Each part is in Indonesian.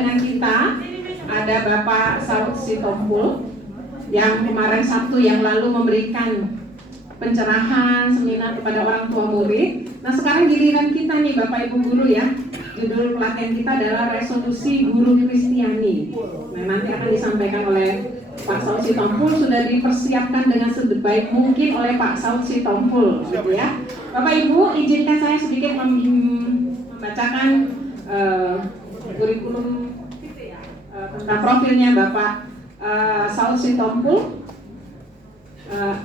Dengan kita ada Bapak Saud Sitompul yang kemarin Sabtu yang lalu memberikan pencerahan seminar kepada orang tua murid. Nah sekarang giliran kita nih Bapak Ibu guru ya. Judul pelatihan kita adalah Resolusi Guru Kristiani. Nah nanti akan disampaikan oleh Pak Saud Sitompul, sudah dipersiapkan dengan sebaik mungkin oleh Pak Saud Sitompul, gitu ya. Bapak Ibu, izinkan saya sedikit membacakan kurikulum tentang profilnya Bapak Saud Sitompul,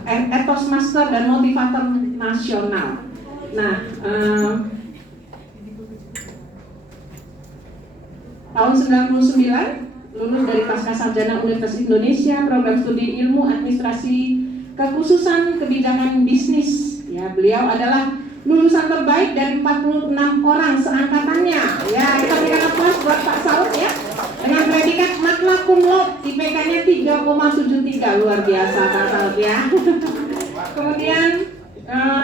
Ethos Master dan Motivator Nasional. Nah, tahun 99 lulus dari Pascasarjana Universitas Indonesia, program studi ilmu administrasi kekhususan kebijakan bisnis. Ya, beliau adalah lulusan terbaik dari 46 orang seangkatannya. Ya, kita berikan aplaus buat Pak Saud ya. Dengan predikat magna cum laude, IPK-nya 3,73, luar biasa Pak Saud ya. Kemudian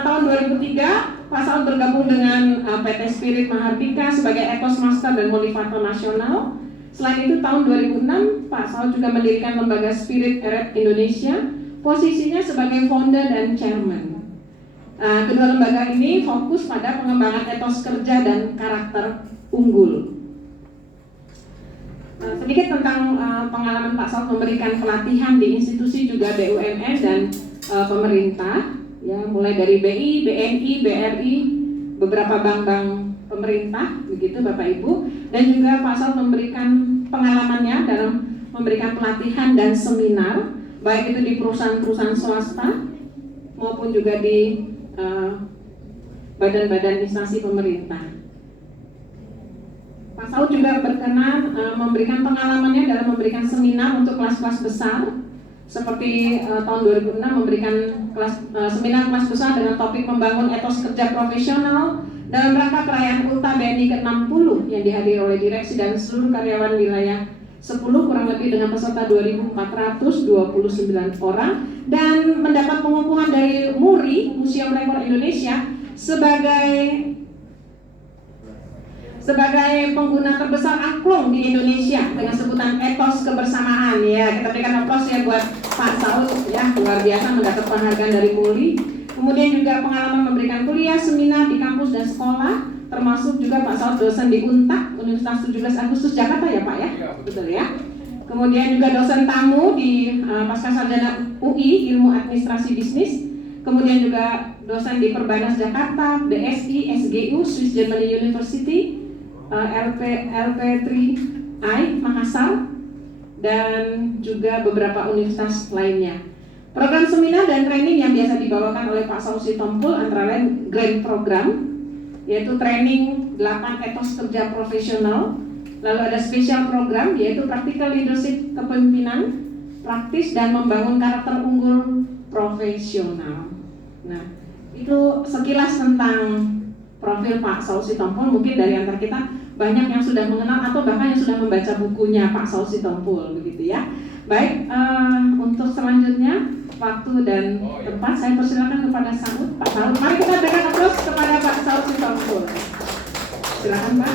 tahun 2003 Pak Saud bergabung dengan PT Spirit Mahardika sebagai Ethos Master dan Motivator Nasional. Selain itu tahun 2006 Pak Saud juga mendirikan lembaga Spirit Eret Indonesia, posisinya sebagai founder dan chairman. Kedua lembaga ini fokus pada pengembangan etos kerja dan karakter unggul. Sedikit tentang pengalaman Pak Saud memberikan pelatihan di institusi juga BUMN dan pemerintah, ya mulai dari BI, BNI, BRI, beberapa bank-bank pemerintah, begitu Bapak Ibu, dan juga Pak Saud memberikan pengalamannya dalam memberikan pelatihan dan seminar, baik itu di perusahaan-perusahaan swasta maupun juga di badan-badan instansi pemerintah. Pak Saud juga berkenan memberikan pengalamannya dalam memberikan seminar untuk kelas-kelas besar, seperti tahun 2006 memberikan seminar kelas besar dengan topik membangun etos kerja profesional dalam rangka perayaan Ulta BNI ke-60 yang dihadiri oleh direksi dan seluruh karyawan wilayah 10 kurang lebih dengan peserta 2.429 orang, dan mendapat pengukuhan dari MURI, Museum Rekor Indonesia, sebagai pengguna terbesar angklung di Indonesia dengan sebutan etos kebersamaan. Ya, kita berikan aplaus ya buat Pak Saud ya, luar biasa mendapat penghargaan dari MURI. Kemudian juga pengalaman memberikan kuliah, seminar di kampus dan sekolah, termasuk juga Pak Saud dosen di UNTAK, Universitas 17 Agustus Jakarta ya Pak ya? Betul ya. Kemudian juga dosen tamu di Pascasarjana UI, Ilmu Administrasi Bisnis. Kemudian juga dosen di Perbanas Jakarta, BSI, SGU, Swiss Germany University, LP3I Makassar, dan juga beberapa universitas lainnya. Program seminar dan training yang biasa dibawakan oleh Pak Saud Sitompul antara lain Grand Program, yaitu training 8 etos kerja profesional. Lalu ada special program, yaitu Practical Leadership Kepemimpinan Praktis dan Membangun Karakter Unggul Profesional. Nah, itu sekilas tentang profil Pak Saud Sitompul. Mungkin dari antara kita banyak yang sudah mengenal atau bahkan yang sudah membaca bukunya Pak Saud Sitompul, begitu ya. Baik, untuk selanjutnya waktu dan tempat saya persilakan kepada Saud. Pak Saud, mari kita berikan aplaus kepada Pak Saud Sitompul. Silakan Pak.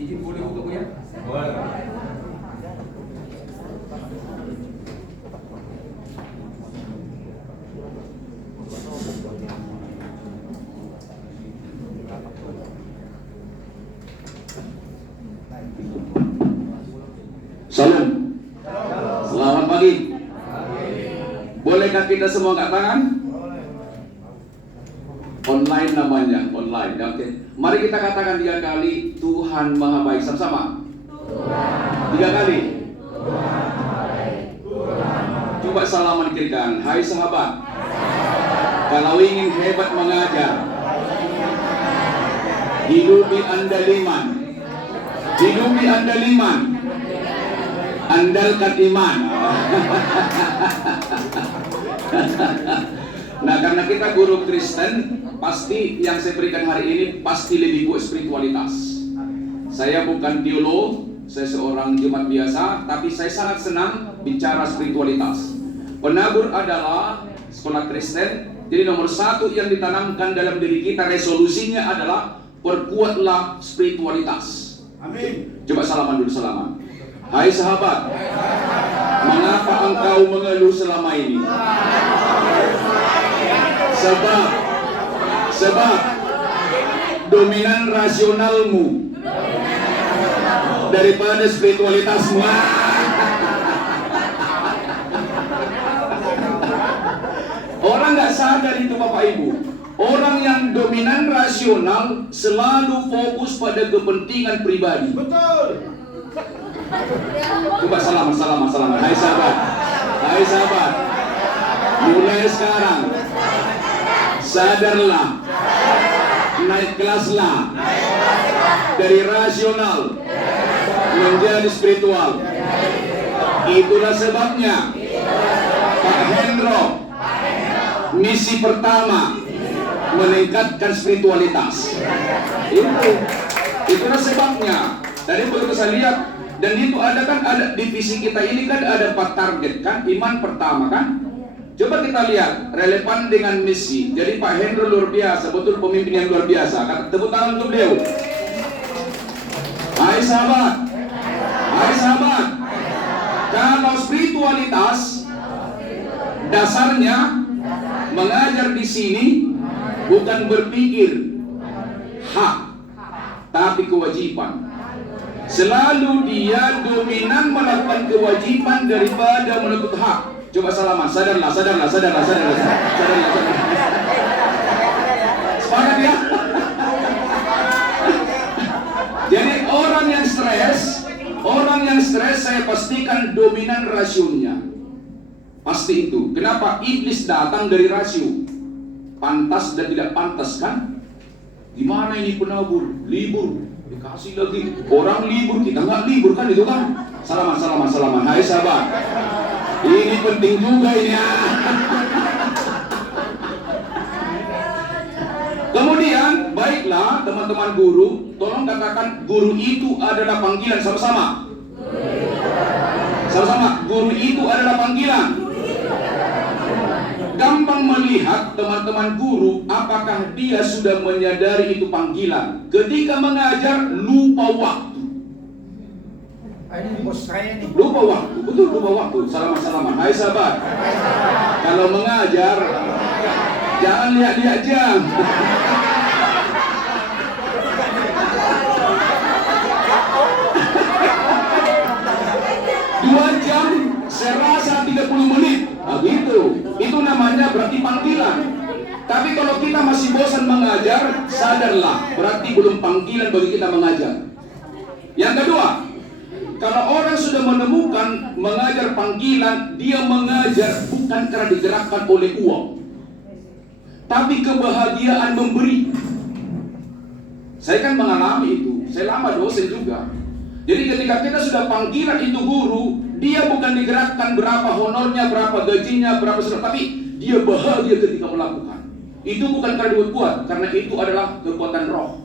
Izin boleh buka Bu ya? Boleh. Salam. Selamat pagi. Bolehkah kita semua angkat tangan? Online namanya, online. Oke. Mari kita katakan 3 kali, Tuhan Maha Baik sama-sama. 3 kali. Coba salaman kiri kanan. Hai sahabat. Kalau ingin hebat mengajar, hidupi Anda liman. Hidupi Anda liman. Andalkan iman. Nah, karena kita guru Kristen, pasti yang saya berikan hari ini pasti lebih kuat spiritualitas. Saya bukan teolog, saya seorang jemaat biasa, tapi saya sangat senang bicara spiritualitas. Penabur adalah sekolah Kristen, jadi nomor satu yang ditanamkan dalam diri kita, resolusinya adalah perkuatlah spiritualitas. Amin. Coba salaman dulu, salaman. Hai sahabat, mengapa engkau mengeluh selama ini? Sebab dominan rasionalmu daripada spiritualitasmu. Orang nggak sadar itu Bapak Ibu. Orang yang dominan rasional selalu fokus pada kepentingan pribadi. Betul. Coba salaman. Hai sahabat, mulai sekarang sadarlah, naik kelaslah dari rasional menjadi spiritual. Itulah sebabnya Pak Hendro misi pertama meningkatkan spiritualitas. Itulah sebabnya. Tadi baru saya lihat, dan itu ada divisi kita ini kan ada 4 target kan, iman pertama kan. Coba kita lihat relevan dengan misi. Jadi Pak Hendro luar biasa, betul pemimpin yang luar biasa. Tepuk tangan untuk beliau. Hai sahabat, kalau spiritualitas dasarnya mengajar di sini bukan berpikir hak, tapi kewajiban. Selalu dia dominan melakukan kewajiban daripada menuntut hak. Coba salaman, sadarlah. Sepakat ya? Jadi orang yang stres saya pastikan dominan rasionya. Pasti itu. Kenapa? Iblis datang dari rasio. Pantas dan tidak pantas kan? Gimana ini penabur? Libur. Dikasih lagi. Orang libur, kita nggak libur kan itu kan? Salaman. Hai sahabat. Ini penting juga ini ya. Kemudian, baiklah teman-teman guru, tolong katakan guru itu adalah panggilan sama-sama. Guru itu adalah panggilan. Gampang melihat teman-teman guru apakah dia sudah menyadari itu panggilan. Ketika mengajar lupa waktu. Ini bos saya nih. Lupa waktu, betul lupa waktu. Salaman. Hai sahabat. Kalau mengajar jangan lihat-lihat jam. Saya rasa 30 menit. Gitu. Itu namanya berarti panggilan. Tapi kalau kita masih bosan mengajar, sadarlah, berarti belum panggilan bagi kita mengajar. Yang kedua, kalau orang sudah menemukan mengajar panggilan, dia mengajar bukan karena digerakkan oleh uang, tapi kebahagiaan memberi. Saya kan mengalami itu. Saya lama dosen juga. Jadi ketika kita sudah panggilan itu guru, dia bukan digerakkan berapa honornya, berapa gajinya, berapa surat, tapi dia bahagia ketika melakukan. Itu bukan karena dia kuat, karena itu adalah kekuatan roh.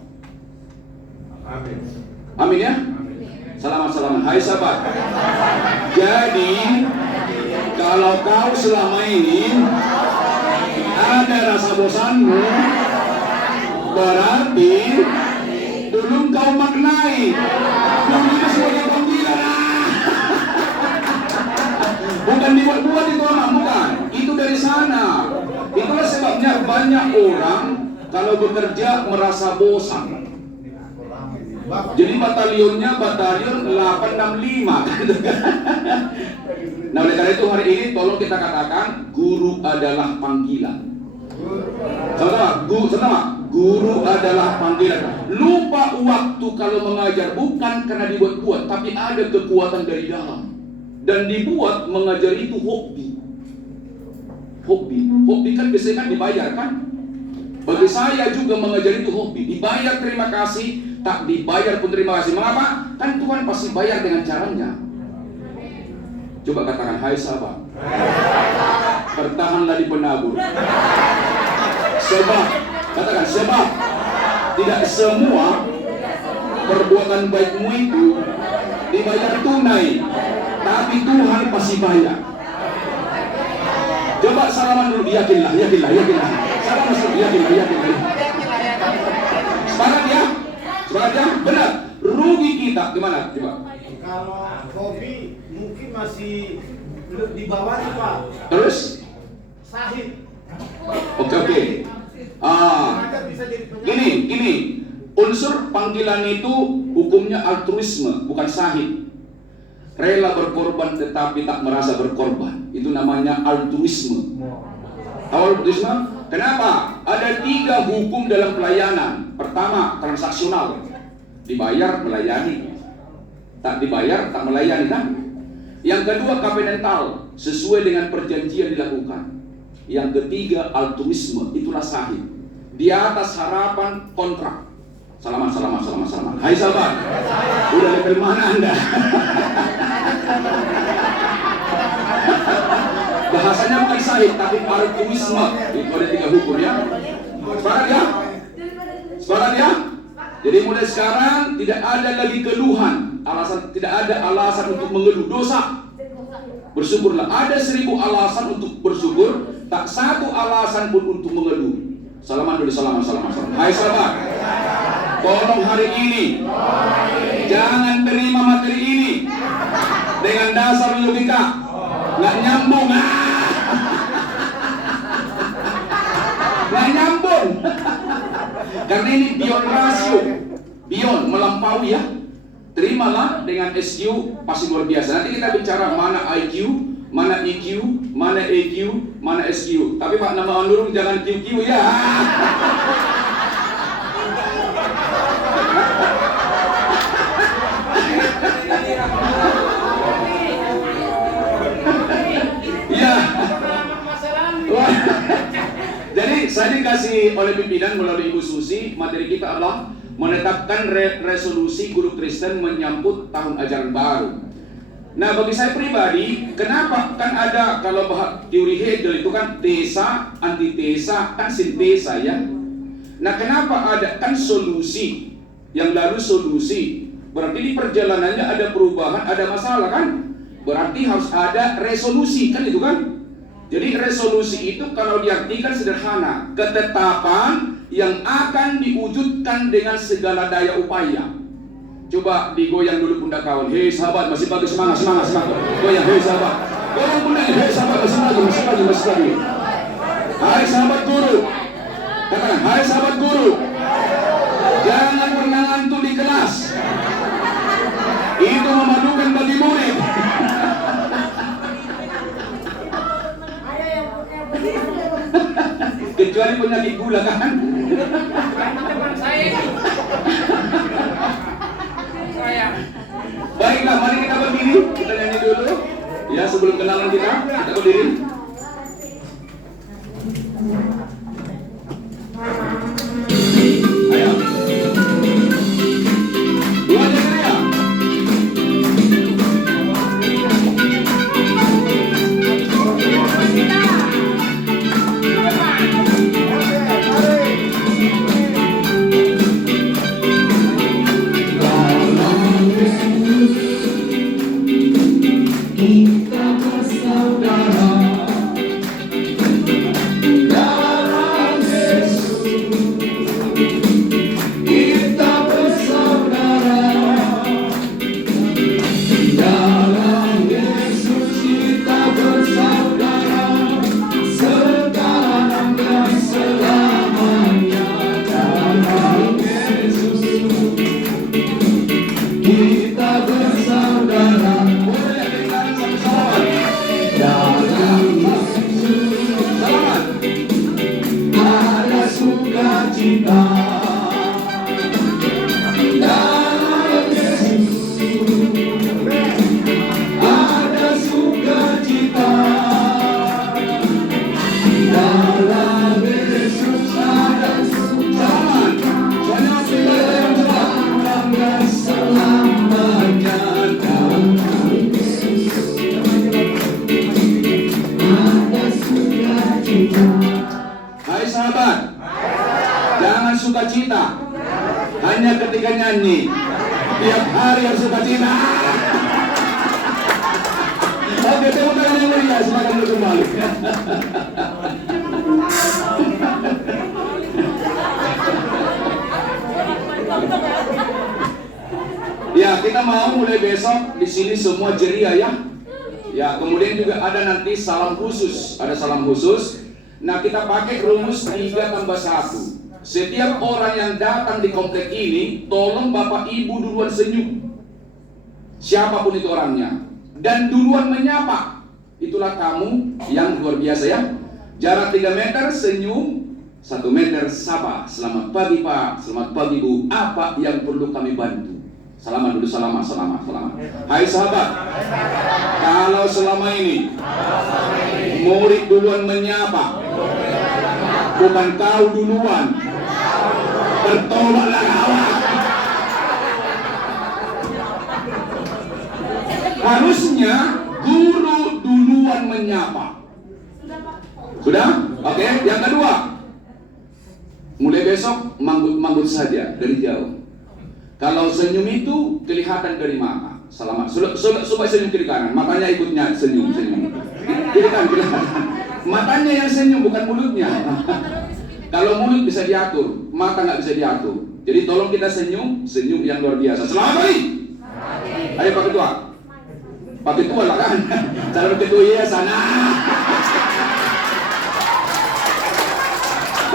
Amin. Amin ya? Salaman. Hai sahabat. Jadi kalau kau selama ini ada rasa bosanmu, berarti belum kau maknai. Belum itu sebagai panggilan. Bukan dibuat-buat itu anak, bukan. Itu dari sana. Itulah sebabnya banyak orang kalau bekerja merasa bosan. Jadi batalion 865. Nah oleh karena itu hari ini tolong kita katakan guru adalah panggilan. Sama-sama, guru adalah panggilan. Lupa waktu kalau mengajar bukan karena dibuat-buat, tapi ada kekuatan dari dalam. Dan dibuat mengajar itu hobi. Hobi kan biasanya kan dibayar kan? Bagi saya juga mengajar itu hobi. Dibayar terima kasih, tak dibayar pun terima kasih. Mengapa? Kan Tuhan pasti bayar dengan caranya. Coba katakan, hai sahabat, bertahanlah di penabur. Sebab tidak semua perbuatan baikmu itu dibayar tunai, tapi Tuhan pasti bayar. Coba salaman dulu, yakinlah. Salaman dulu, yakinlah. Sepakat ya? Benar. Rugi kita gimana? Coba. Kalau hobi mungkin masih di bawah nih Pak. Terus? Sahid. Oke. Maka bisa jadi penyakit. Gini. Unsur panggilan itu hukumnya altruisme, bukan sahid. Rela berkorban tetapi tak merasa berkorban. Itu namanya altruisme. Tahu altruisme? Kenapa? Ada 3 hukum dalam pelayanan. Pertama, transaksional. Dibayar, melayani. Tak dibayar, tak melayani kan? Yang kedua, covenantal. Sesuai dengan perjanjian dilakukan. Yang ketiga, altruisme. Itulah sahid. Di atas harapan kontrak. Salaman. Hai sahabat. Udah level mana Anda? Bahasanya bukan sahid, tapi altruisme. Itu ada 3 hukum ya. Sepakat ya? Jadi mulai sekarang tidak ada lagi keluhan, tidak ada alasan untuk mengeluh dosa. Bersyukurlah. Ada 1000 alasan untuk bersyukur, tak satu alasan pun untuk mengeluh. Salaman dulu, salaman. Hai sahabat. Tolong hari ini jangan terima materi ini dengan dasar logika, nggak nyambung. Nggak nyambung. Karena ini beyond rasio, beyond melampaui ya. Terimalah dengan SQ pasti luar biasa. Nanti kita bicara mana IQ, mana EQ, mana EQ, mana SQ. Tapi Pak nama Nurul jangan QQ ya. Ya. Jadi saya dikasih oleh pimpinan melalui Ibu Susi, materi kita adalah menetapkan resolusi guru Kristen menyambut tahun ajaran baru. Nah bagi saya pribadi, kenapa kan ada kalau teori Hegel itu kan tesa, antitesa, kan sintesa ya. Nah kenapa ada kan solusi, yang lalu solusi, berarti di perjalanannya ada perubahan, ada masalah kan? Berarti harus ada resolusi kan itu kan? Jadi resolusi itu kalau diartikan sederhana, ketetapan yang akan diwujudkan dengan segala daya upaya. Coba digoyang dulu pundak kawan. Hei sahabat, masih bagus, semangat. Goyang, hei sahabat. Goyang pundaknya, hei sahabat, masih lagi. Hai sahabat guru. Katakan, hai sahabat guru. Jangan pernah ngantuk di kelas. Itu memalukan bagi murid. Kecuali penyakit gula kan? Baiklah, mari kita berdiri. Kita nyanyi dulu. Ya, sebelum kenalan kita berdiri. Ayo. Dua jari ya. Hai sahabat, jangan suka cita hanya ketika nyanyi. sukacita. Oke, tepuk tangan yang meriah, silakan duduk kembali. Ya, kita mau mulai besok di sini semua ceria ya. Ya, kemudian juga ada nanti salam khusus, ada salam khusus. Nah, kita pakai rumus 3+1. Setiap orang yang datang di komplek ini, tolong Bapak Ibu duluan senyum. Siapapun itu orangnya. Dan duluan menyapa. Itulah kamu yang luar biasa ya. Jarak 3 meter senyum, 1 meter sapa. Selamat pagi Pak, selamat pagi Bu. Apa yang perlu kami bantu? Salaman dulu, salaman. Hai sahabat, kalau selama ini murid duluan menyapa, bukan kau duluan, bertobatlah awak. Harusnya guru duluan menyapa. Sudah? Oke, yang kedua, mulai besok manggut saja dari jauh. Kalau senyum itu kelihatan dari mata. Selamat. Coba senyum kiri kanan. Matanya ikutnya senyum. Kiri kanan kelihatan. Matanya yang senyum, bukan mulutnya. Kalau mulut bisa diatur, mata nggak bisa diatur. Jadi tolong kita senyum yang luar biasa. Selamat pagi. Ayo Pak Ketua. Pak Ketua lah kan. Calon ketua ya sana.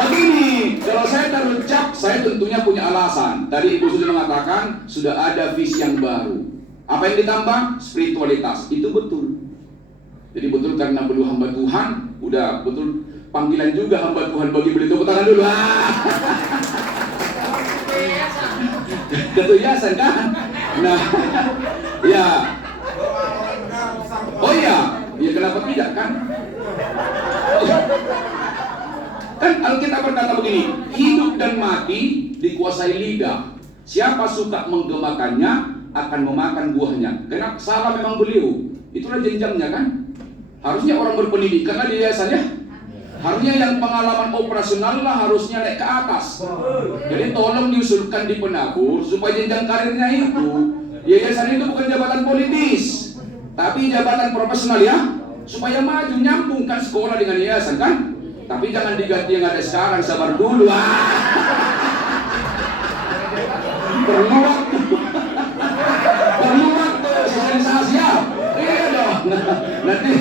Begini, kalau saya terucap, saya tentunya punya alasan. Tadi Ibu sudah mengatakan sudah ada visi yang baru. Apa yang ditambah? Spiritualitas. Itu betul. Jadi betul karena beliau hamba Tuhan, udah betul panggilan juga hamba Tuhan bagi beliau. Tepuk tangan dulu. Ketuyasan kan? Nah, ya. Oh iya, ya kenapa tidak kan? Kan Alkitab berkata begini, hidup dan mati dikuasai lidah. Siapa suka menggemakannya akan memakan buahnya. Karena salah memang beliau. Itulah jenjangnya kan. Harusnya orang berpendidikan lah di yayasan ya. Harusnya yang pengalaman operasional lah harusnya naik ke atas. Jadi tolong diusulkan di penabur supaya jenjang karirnya itu. Yayasan itu bukan jabatan politis, tapi jabatan profesional ya. Supaya maju nyambungkan sekolah dengan yayasan kan. Tapi jangan diganti yang ada sekarang, sabar dulu. Perlu waktu sosialisasi ya. Iya dong. Nanti.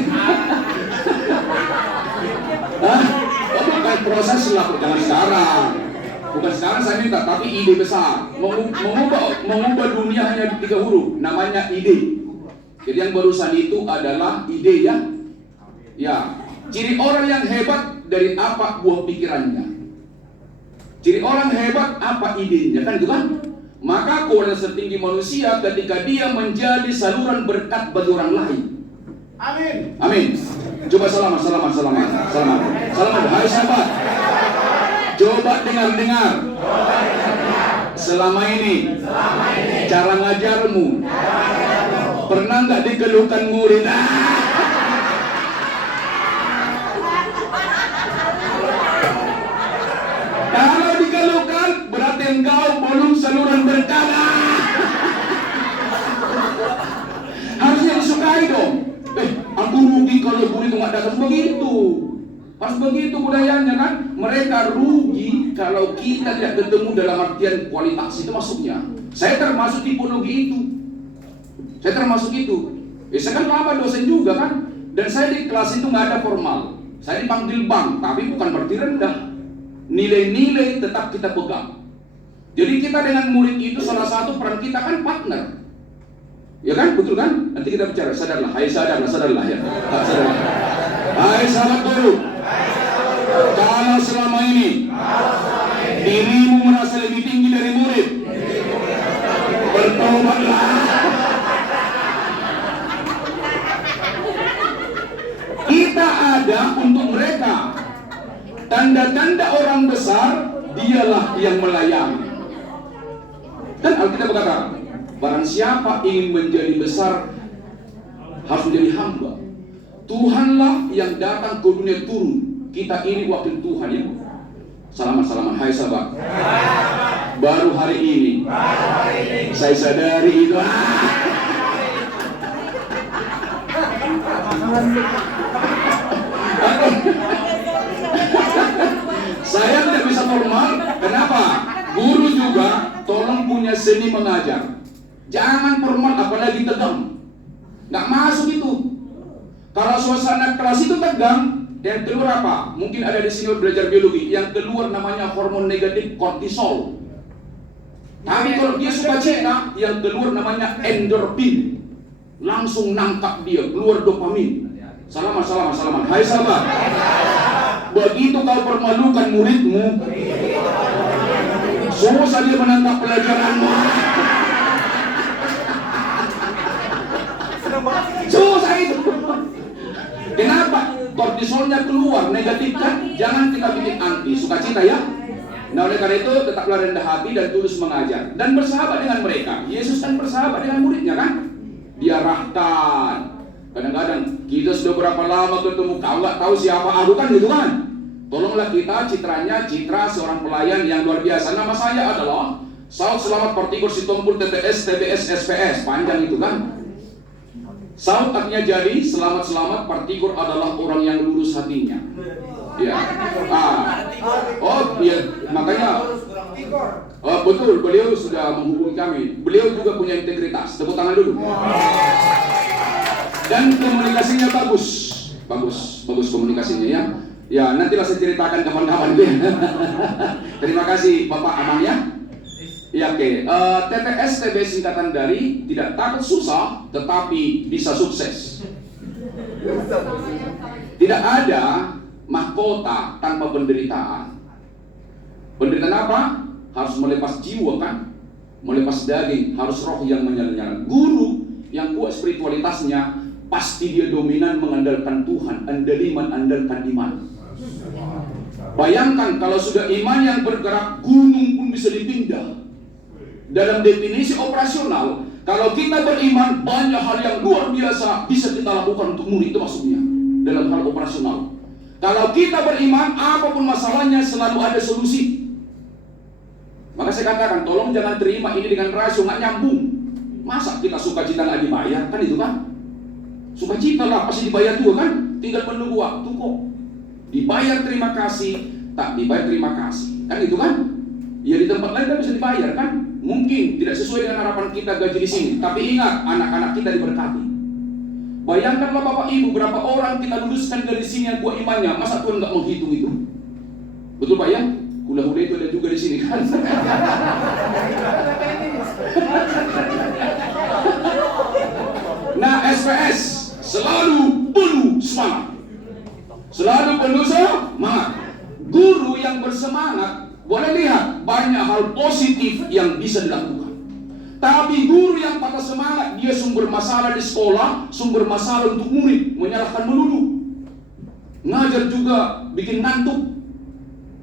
Bukan proses lah, jangan sekarang. Bukan sekarang saya minta, tapi ide besar. Mengubah dunia hanya 3 huruf, namanya ide. Jadi yang barusan itu adalah ide ya. Ya, ciri orang yang hebat dari apa buah pikirannya. Ciri orang hebat apa idenya, kan itu kan? Maka kualitas tertinggi manusia ketika dia menjadi saluran berkat bagi orang lain. Amin. Amin. Coba salaman. Hai sahabat. Coba dengar. Selama ini cara ngajarmu pernah nggak dikeluhkan murid? Kalau dikeluhkan berarti engkau belum saluran berkat. Harusnya disukai dong. Aku rugi kalau guru itu nggak datang. Begitu. Pas begitu budayanya kan. Mereka rugi kalau kita tidak ketemu dalam artian kualitas itu masuknya. Saya termasuk tipologi itu. Saya kan lama dosen juga kan. Dan saya di kelas itu nggak ada formal. Saya dipanggil bang, tapi bukan berarti rendah. Nilai-nilai tetap kita pegang. Jadi kita dengan murid itu salah satu peran kita kan partner. Ya kan, betul kan? Nanti kita bicara, sadarlah ya. Sadarlah. Hai sahabat guru. Kalau selama ini dirimu merasa lebih tinggi dari murid, bertobatlah. Kita ada untuk mereka. Tanda-tanda orang besar, dialah yang melayani. Kan Alkitab berkata, barang siapa ingin menjadi besar, harus menjadi hamba. Tuhanlah yang datang ke dunia turun. Kita ini wakil Tuhan ya. Salaman-salaman. Hai sahabat. Baru hari ini saya sadari itu. Saya tidak bisa formal. Kenapa? Guru juga tolong punya seni mengajar. Jangan formal apalagi tegang. Nggak masuk itu. Kalau suasana kelas itu tegang, yang keluar apa? Mungkin ada di sini belajar biologi. Yang keluar namanya hormon negatif kortisol. Tapi kalau dia sukacita, yang keluar namanya endorfin. Langsung nangkap dia, keluar dopamin. Salaman. Hai sahabat. Begitu kau permalukan muridmu, susah dia menangkap pelajaranmu. Susah itu. Kenapa? Kortisolnya keluar, negatif kan? Jangan kita bikin anti, sukacita ya. Nah oleh karena itu tetaplah rendah hati dan tulus mengajar dan bersahabat dengan mereka. Yesus kan bersahabat dengan muridnya kan? Dia rahkan. Kadang-kadang kita sudah berapa lama ketemu, kau nggak tahu siapa aku kan gitu kan? Tolonglah kita citranya citra seorang pelayan yang luar biasa. Nama saya adalah Saud Selamat Partikur Sitompul TTS TBS SPS, panjang itu kan? Saud artinya jadi, selamat Partikur adalah orang yang lurus hatinya. Ya. Oh iya, makanya betul, beliau sudah menghubungi kami. Beliau juga punya integritas. Tepuk tangan dulu. Dan komunikasinya bagus komunikasinya ya. Ya, nantilah saya ceritakan kapan-kapan. Terima kasih Bapak Aman ya. Ya oke. TTS TBS singkatan dari tidak takut susah, tetapi bisa sukses. Tidak ada mahkota tanpa penderitaan. Penderitaan apa? Harus melepas jiwa kan? Melepas daging, harus roh yang menyala-nyala. Guru yang kuat spiritualitasnya pasti dia dominan mengandalkan Tuhan, andalkan iman. Bayangkan kalau sudah iman yang bergerak, gunung pun bisa dipindah. Dalam definisi operasional, kalau kita beriman, banyak hal yang luar biasa bisa kita lakukan untuk murid, itu maksudnya dalam hal operasional. Kalau kita beriman, apapun masalahnya selalu ada solusi. Maka saya katakan, tolong jangan terima ini dengan rasio, nggak nyambung. Masa kita sukacita nggak dibayar? Kan itu kan? Sukacita lah, pasti dibayar juga kan? Tinggal menunggu waktu kok. Dibayar terima kasih, tak dibayar terima kasih. Kan itu kan? Ya di tempat lain kan bisa dibayar kan? Mungkin tidak sesuai dengan harapan kita gaji di sini. Tapi ingat, anak-anak kita diberkati. Bayangkanlah Bapak Ibu, berapa orang kita luluskan dari sini yang kuat imannya. Masa Tuhan nggak menghitung itu? Betul Pak ya? Hula-hula itu ada juga di sini kan? Nah SPS selalu penuh semangat. Selalu penuh semangat. Guru yang bersemangat, boleh lihat banyak hal positif yang bisa dilakukan. Tapi guru yang patah semangat, dia sumber masalah di sekolah, sumber masalah untuk murid, menyalahkan melulu. Ngajar juga bikin ngantuk.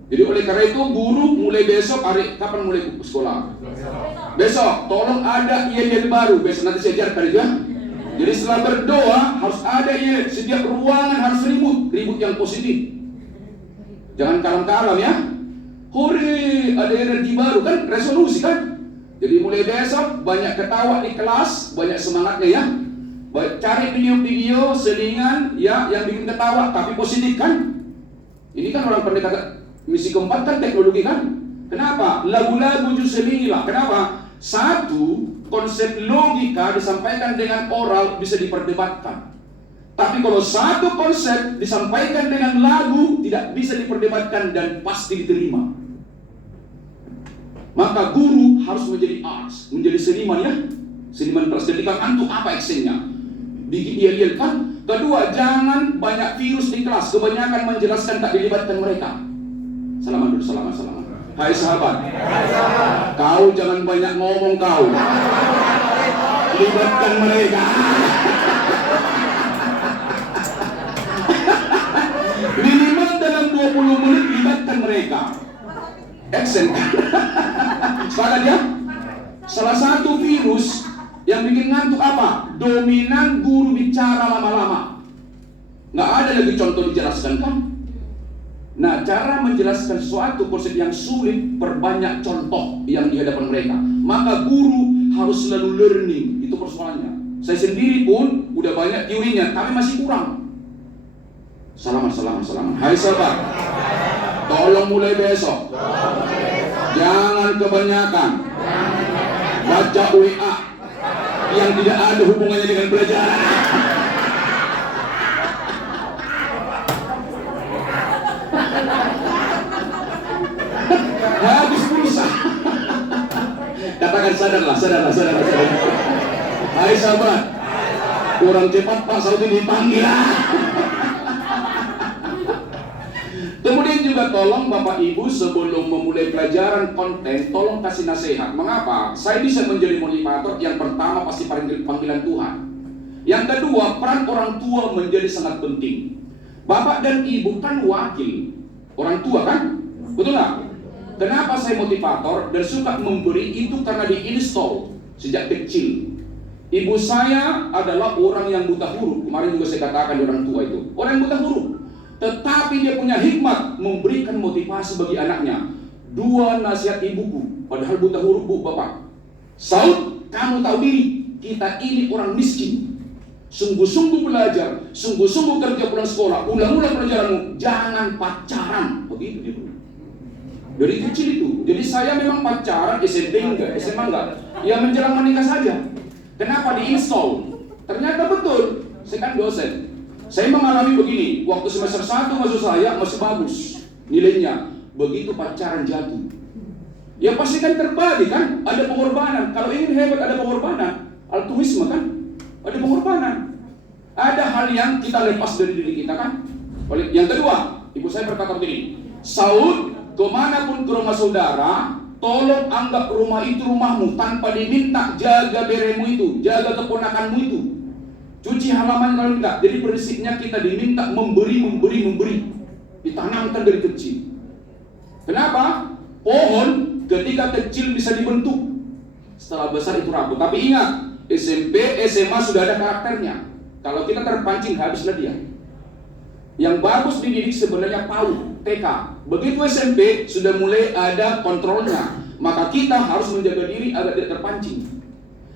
Jadi oleh karena itu guru mulai besok, hari kapan mulai sekolah? Besok, tolong ada IEL baru. Besok nanti saya ajarkan itu ya. Jadi setelah berdoa harus ada IEL. Setiap ruangan harus ribut yang positif. Jangan kalem-kalem ya. Hore, ada energi baru kan, resolusi kan. Jadi mulai besok banyak ketawa di kelas, banyak semangatnya ya. Cari video-video selingan ya yang bikin ketawa tapi positif kan. Ini kan orang pendekatan misi keempat kan teknologi kan. Kenapa? Lagu-lagu justru selingilah. Kenapa? Satu, konsep logika disampaikan dengan oral bisa diperdebatkan. Tapi kalau satu konsep disampaikan dengan lagu tidak bisa diperdebatkan dan pasti diterima. Maka guru harus menjadi arts, menjadi seniman ya. Seniman kelas. Jadi antum apa actionnya? Bikin IEL kan. Kedua, jangan banyak virus di kelas. Kebanyakan menjelaskan tak dilibatkan mereka. Salaman dulu, salaman. Hai sahabat. Kau jangan banyak ngomong kau. Libatkan mereka. Minimal dalam 20 menit libatkan mereka. Action. Sepakat ya? Salah satu virus yang bikin ngantuk apa? Dominan guru bicara lama-lama. Nggak ada lagi contoh dijelaskan kan? Nah, cara menjelaskan suatu konsep yang sulit, perbanyak contoh yang di hadapan mereka. Maka guru harus selalu learning, itu persoalannya. Saya sendiri pun udah banyak teorinya, tapi masih kurang. Salaman. Hai sahabat, tolong mulai besok. Jangan kebanyakan baca WA yang tidak ada hubungannya dengan pelajaran. Habis pulsa. Katakan sadarlah. Hai sahabat, kurang cepat Pak Saudi dipanggil. Kemudian juga tolong Bapak Ibu sebelum memulai pelajaran konten, tolong kasih nasihat. Mengapa? Saya bisa menjadi motivator. Yang pertama pasti panggilan Tuhan. Yang kedua, peran orang tua menjadi sangat penting. Bapak dan Ibu kan wakil orang tua kan? Betul nggak? Kenapa saya motivator dan suka memberi itu karena diinstall sejak kecil. Ibu saya adalah orang yang buta huruf. Kemarin juga saya katakan orang tua itu orang yang buta huruf. Tetapi dia punya hikmat memberikan motivasi bagi anaknya. 2 nasihat ibuku, padahal buta huruf Bu, Bapak. Saud, kamu tahu diri, kita ini orang miskin. Sungguh-sungguh belajar, sungguh-sungguh kerja pulang sekolah, ulang-ulang pelajaranmu, jangan pacaran. Begitu dia. Dari kecil itu. Jadi saya memang pacaran SMP enggak, SMA enggak. Ya menjelang menikah saja. Kenapa diinstall? Ternyata betul. Saya kan dosen. Saya mengalami begini, waktu semester 1 masuk saya masih bagus nilainya. Begitu pacaran jatuh, ya pasti kan terbagi kan, ada pengorbanan. Kalau ingin hebat ada pengorbanan, altruisme kan, ada pengorbanan. Ada hal yang kita lepas dari diri kita kan. Yang kedua, ibu saya berkata begini, Saud, kemanapun ke rumah saudara, tolong anggap rumah itu rumahmu tanpa diminta. Jaga beremu itu, jaga keponakanmu itu, cuci halaman kalau enggak. Jadi prinsipnya kita diminta memberi. Ditanamkan dari kecil. Kenapa? Pohon ketika kecil bisa dibentuk, setelah besar itu rapuh. Tapi ingat, SMP, SMA sudah ada karakternya. Kalau kita terpancing, habislah dia. Yang bagus dididik sebenarnya PAUD, TK. Begitu SMP sudah mulai ada kontrolnya. Maka kita harus menjaga diri agar tidak terpancing.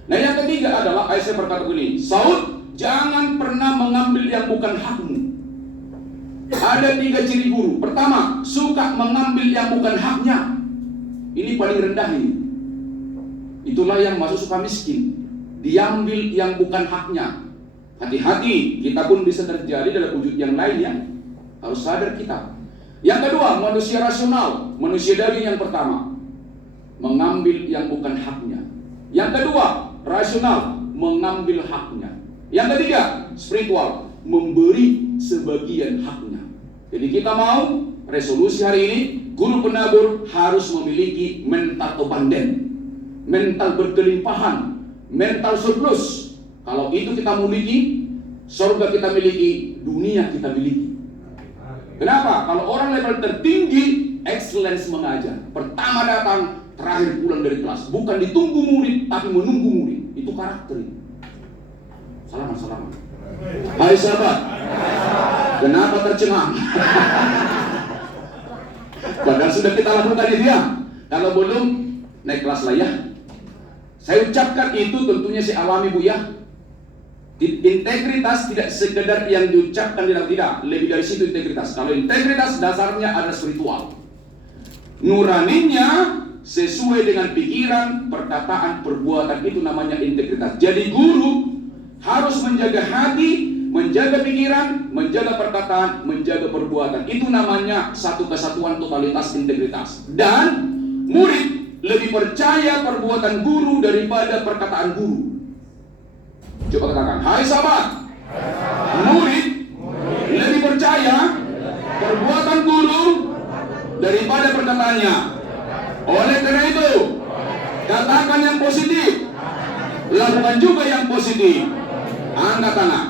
Nah yang ketiga adalah, saya berkata begini, Saud, jangan pernah mengambil yang bukan hakmu. Ada 3 ciri guru. Pertama, suka mengambil yang bukan haknya. Ini paling rendah ini. Itulah yang masuk suka miskin. Diambil yang bukan haknya. Hati-hati, kita pun bisa terjadi dalam wujud yang lainnya. Harus sadar kita. Yang kedua, manusia rasional, manusia daging yang pertama, mengambil yang bukan haknya. Yang kedua, rasional, mengambil haknya. Yang ketiga, spiritual, memberi sebagian haknya. Jadi kita mau resolusi hari ini, guru penabur harus memiliki mental abundant, mental berkelimpahan, mental surplus. Kalau itu kita miliki, surga kita miliki, dunia kita miliki. Kenapa? Kalau orang level tertinggi, excellence mengajar. Pertama datang, terakhir pulang dari kelas. Bukan ditunggu murid, tapi menunggu murid. Itu karakter. Salaman. Hai sahabat, kenapa tercengang? Padahal sudah kita lakukan itu ya. Kalau belum, naik kelas lah ya. Saya ucapkan itu tentunya saya alami Bu ya. Integritas tidak sekedar yang diucapkan tidak, lebih dari situ integritas. Kalau integritas dasarnya adalah spiritual. Nuraninya sesuai dengan pikiran, perkataan, perbuatan, itu namanya integritas. Jadi guru harus menjaga hati, menjaga pikiran, menjaga perkataan, menjaga perbuatan. Itu namanya satu kesatuan totalitas integritas. Dan murid lebih percaya perbuatan guru daripada perkataan guru. Coba katakan, hai sahabat, murid lebih percaya perbuatan guru daripada perkataannya. Oleh karena itu, katakan yang positif, lakukan juga yang positif. Angkat tangan.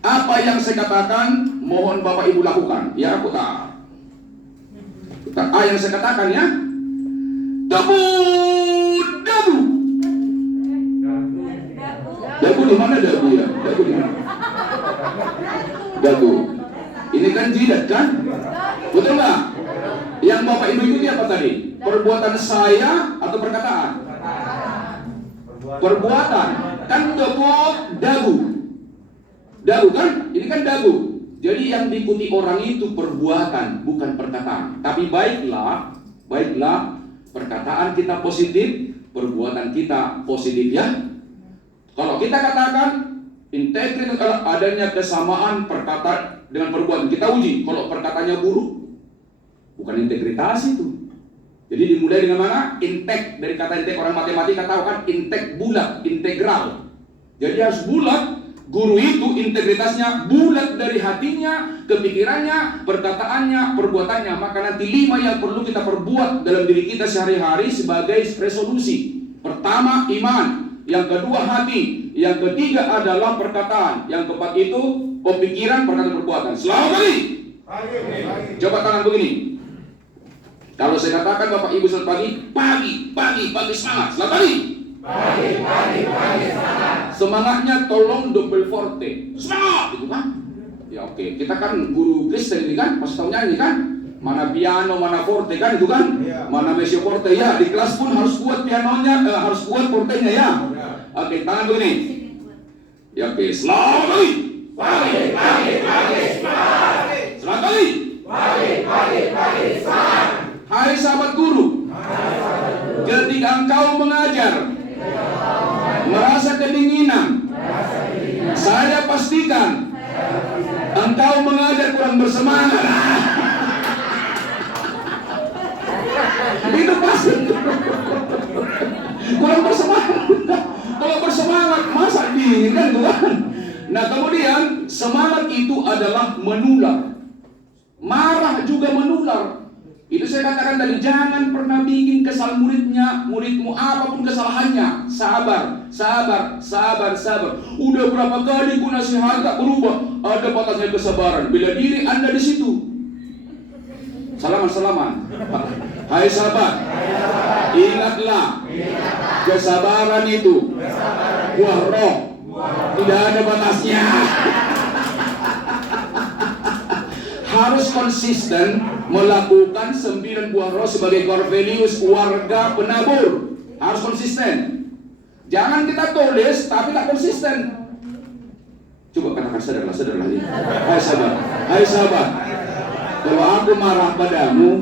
Apa yang saya katakan, mohon Bapak Ibu lakukan. Ya, putar. Yang saya katakan ya, dabu. Dagu di mana dagu ya? Dagu di mana? Dagu. Ini kan jidat kan? Betul nggak? Yang Bapak Ibu ikuti apa tadi? Perbuatan saya atau perkataan? Perbuatan. Kan kebut dagu. Dagu kan? Ini kan dagu. Jadi yang diikuti orang itu perbuatan, bukan perkataan. Tapi baiklah perkataan kita positif, perbuatan kita positif ya. Kalau kita katakan integritas adalah adanya kesamaan perkataan dengan perbuatan, kita uji. Kalau perkataannya buruk, bukan integritas itu. Jadi dimulai dengan mana? Integ. Dari kata integ, orang matematika tahu kan, integ bulat, integral. Jadi harus bulat. Guru itu integritasnya bulat dari hatinya, kepikirannya, perkataannya, perbuatannya. Maka nanti 5 yang perlu kita perbuat dalam diri kita sehari-hari sebagai resolusi. Pertama, iman. Yang kedua, hati. Yang ketiga adalah perkataan. Yang keempat itu pemikiran, perkataan, perbuatan. Selamat pagi. Coba tangan begini. Kalau saya katakan Bapak Ibu selamat pagi, semangat. Selamat pagi. Pagi, semangat. Semangatnya tolong double forte. Semangat, gitu kan? Ya oke. Kita kan guru Kristen ini kan, pas tahu nyanyi kan? Mana piano, mana forte kan, itu kan? Mana mesio forte ya. Di kelas pun harus kuat pianonya, harus kuat fortenya ya. Oke, tangan begini. Ya oke, selamat pagi. Pagi, semangat. Selamat pagi. Pagi, semangat. Hai sahabat guru. Ketika engkau mengajar, merasa kedinginan, saya pastikan engkau mengajar kurang bersemangat. Itu pasti kurang bersemangat. Kalau bersemangat masa dingin kan, bukan? Nah kemudian semangat itu adalah menular, marah juga menular. Itu saya katakan tadi, jangan pernah bikin kesal muridmu apapun kesalahannya. Sabar. Udah berapa kali ku nasihat tak berubah, ada batasnya kesabaran. Bila diri Anda di situ. Salaman. Hai sahabat, ingatlah, kesabaran itu buah roh, tidak ada batasnya. Harus konsisten melakukan 9 buah roh sebagai core values warga penabur. Harus konsisten. Jangan kita tulis tapi tak konsisten. Coba katakan sadarlah ini. Hai sahabat. Kalau aku marah padamu,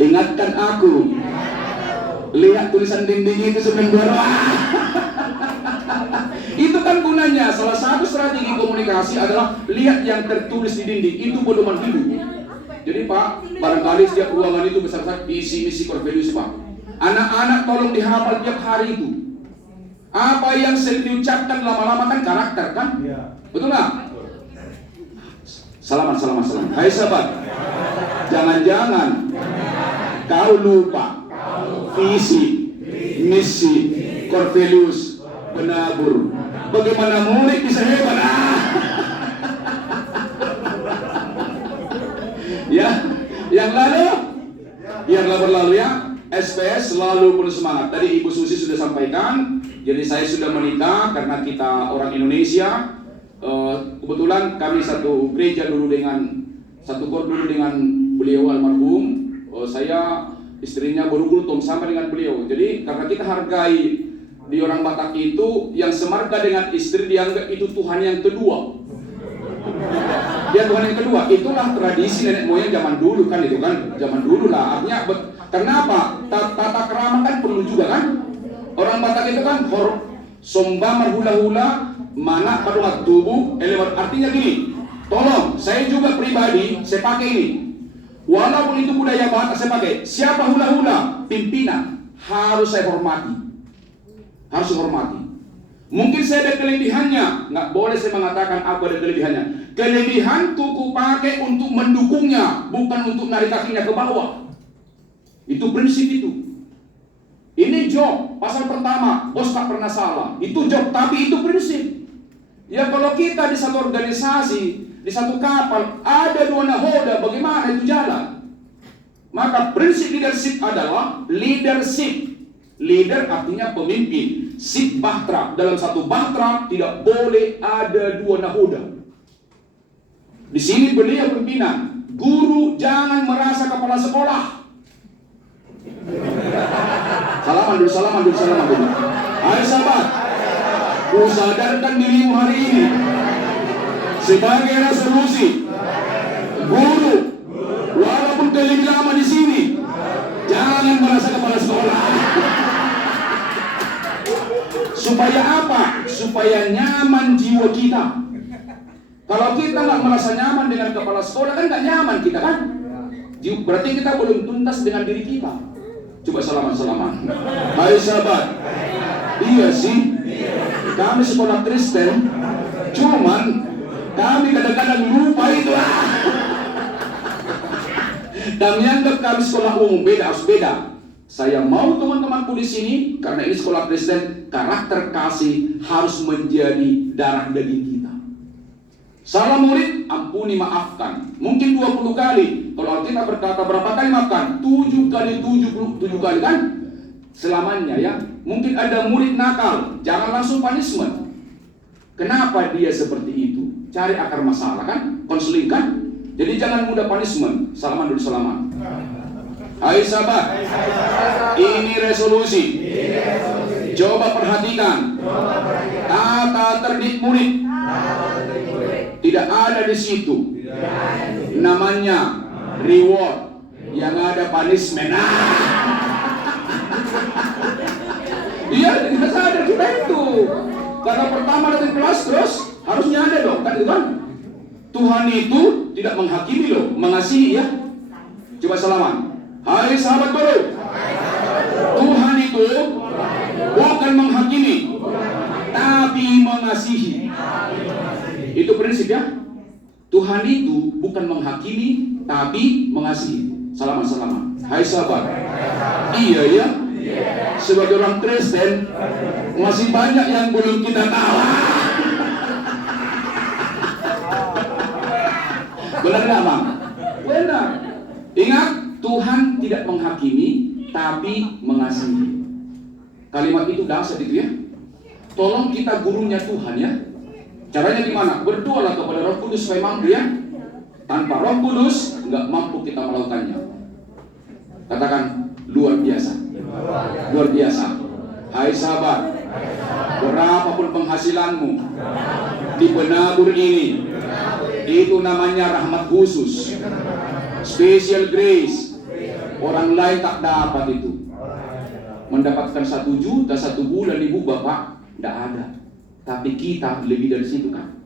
ingatkan aku. Lihat tulisan dinding itu 9 buah roh. Itu kan gunanya. Salah satu strategi komunikasi adalah lihat yang tertulis di dinding. Itu pedoman hidup. Jadi Pak, barangkali setiap ruangan itu besar-besar misi core values Pak. Anak-anak tolong dihafal tiap hari itu. Apa yang sering diucapkan lama-lama kan karakter kan? Betul nggak? Salaman. Hai sahabat, jangan-jangan kau lupa visi, misi, core values, penabur. Bagaimana murid bisa hebat? Ya, yang berlalu ya. SPS selalu penuh semangat. Tadi Ibu Susi sudah sampaikan. Jadi saya sudah menikah karena kita orang Indonesia. Kebetulan kami satu gereja dulu satu kor dulu dengan beliau almarhum. Saya istrinya berugul sama dengan beliau. Jadi karena kita hargai di orang Batak itu, yang semarga dengan istri dianggap itu Tuhan yang kedua. Dia Tuhan yang kedua. Itulah tradisi nenek moyang zaman dulu kan, itu kan zaman dulu lah. Artinya kenapa? Tata kerama kan perlu juga kan. Orang Batak itu kan somba marhula-hula mana pada tubuh elevat. Artinya gini, tolong saya juga pribadi saya pakai ini. Walaupun itu budaya Batak saya pakai. Siapa hula-hula? Pimpinan harus saya hormati. Harus hormati. Mungkin saya ada kelebihannya, nggak boleh saya mengatakan aku ada kelebihannya. Kelebihan ku pakai untuk mendukungnya, bukan untuk narik kakinya ke bawah. Itu prinsip itu. Ini job, pasal pertama, bos tak pernah salah. Itu job, tapi itu prinsip. Ya kalau kita di satu organisasi, di satu kapal, ada 2 nahoda, bagaimana itu jalan? Maka prinsip leadership adalah leadership. Leader artinya pemimpin. Sip bahtera. Dalam satu bahtera tidak boleh ada 2 nahoda. Di sini beliau pimpinan, Guru jangan merasa kepala sekolah. Salaman dulu. Hai sahabat, ku sadarkan dirimu hari ini sebagai resolusi guru, walaupun kau lebih lama di sini, jangan merasa kepala sekolah. Supaya apa? Supaya nyaman jiwa kita. Kalau kita nggak merasa nyaman dengan kepala sekolah, kan nggak nyaman kita kan? Berarti kita belum tuntas dengan diri kita. Coba salaman. Hai sahabat, iya sih, kami sekolah Kristen, cuman kami kadang-kadang lupa itu. Kami anggap kami sekolah umum, harus beda. Saya mau teman-temanku di sini, karena ini sekolah Kristen, karakter kasih harus menjadi darah daging kita. Salah murid, ampuni maafkan. Mungkin 20 kali. Kalau Alkitab berkata berapa kali maafkan? 7 kali 77 kali kan? Selamanya ya. Mungkin ada murid nakal, jangan langsung punishment. Kenapa dia seperti itu? Cari akar masalah kan? Konseling kan? Jadi jangan mudah punishment. Salaman dulu. Hai sahabat, ini resolusi. Coba perhatikan. Tata tertib murid. Tidak ada di situ namanya reward, yang ada punishment. Iya, kita sadar kita itu. Karena pertama datang kelas terus harusnya ada dong, kan itu kan? Tuhan itu tidak menghakimi loh, mengasihi ya. Coba salaman. Hai sahabat baru. Tuhan itu bukan menghakimi, tapi mengasihi. Itu prinsip ya. Tuhan itu bukan menghakimi, tapi mengasihi. Salaman. Hai sahabat. Iya ya. Sebagai orang Kristen masih banyak yang belum kita tahu. Benar nggak Bang? Benar. Ingat, Tuhan tidak menghakimi, tapi mengasihi. Kalimat itu dahsyat itu ya. Tolong kita gurunya Tuhan ya. Caranya gimana? Berdoalah kepada Roh Kudus supaya mampu ya. Tanpa Roh Kudus nggak mampu kita melakukannya. Katakan luar biasa. Luar biasa. Hai sahabat, berapapun penghasilanmu di penabur ini, itu namanya rahmat khusus, special grace. Orang lain tak dapat itu. Mendapatkan 1 juta 1 bulan ibu bapak, tidak ada. Tapi kita lebih dari situ kan.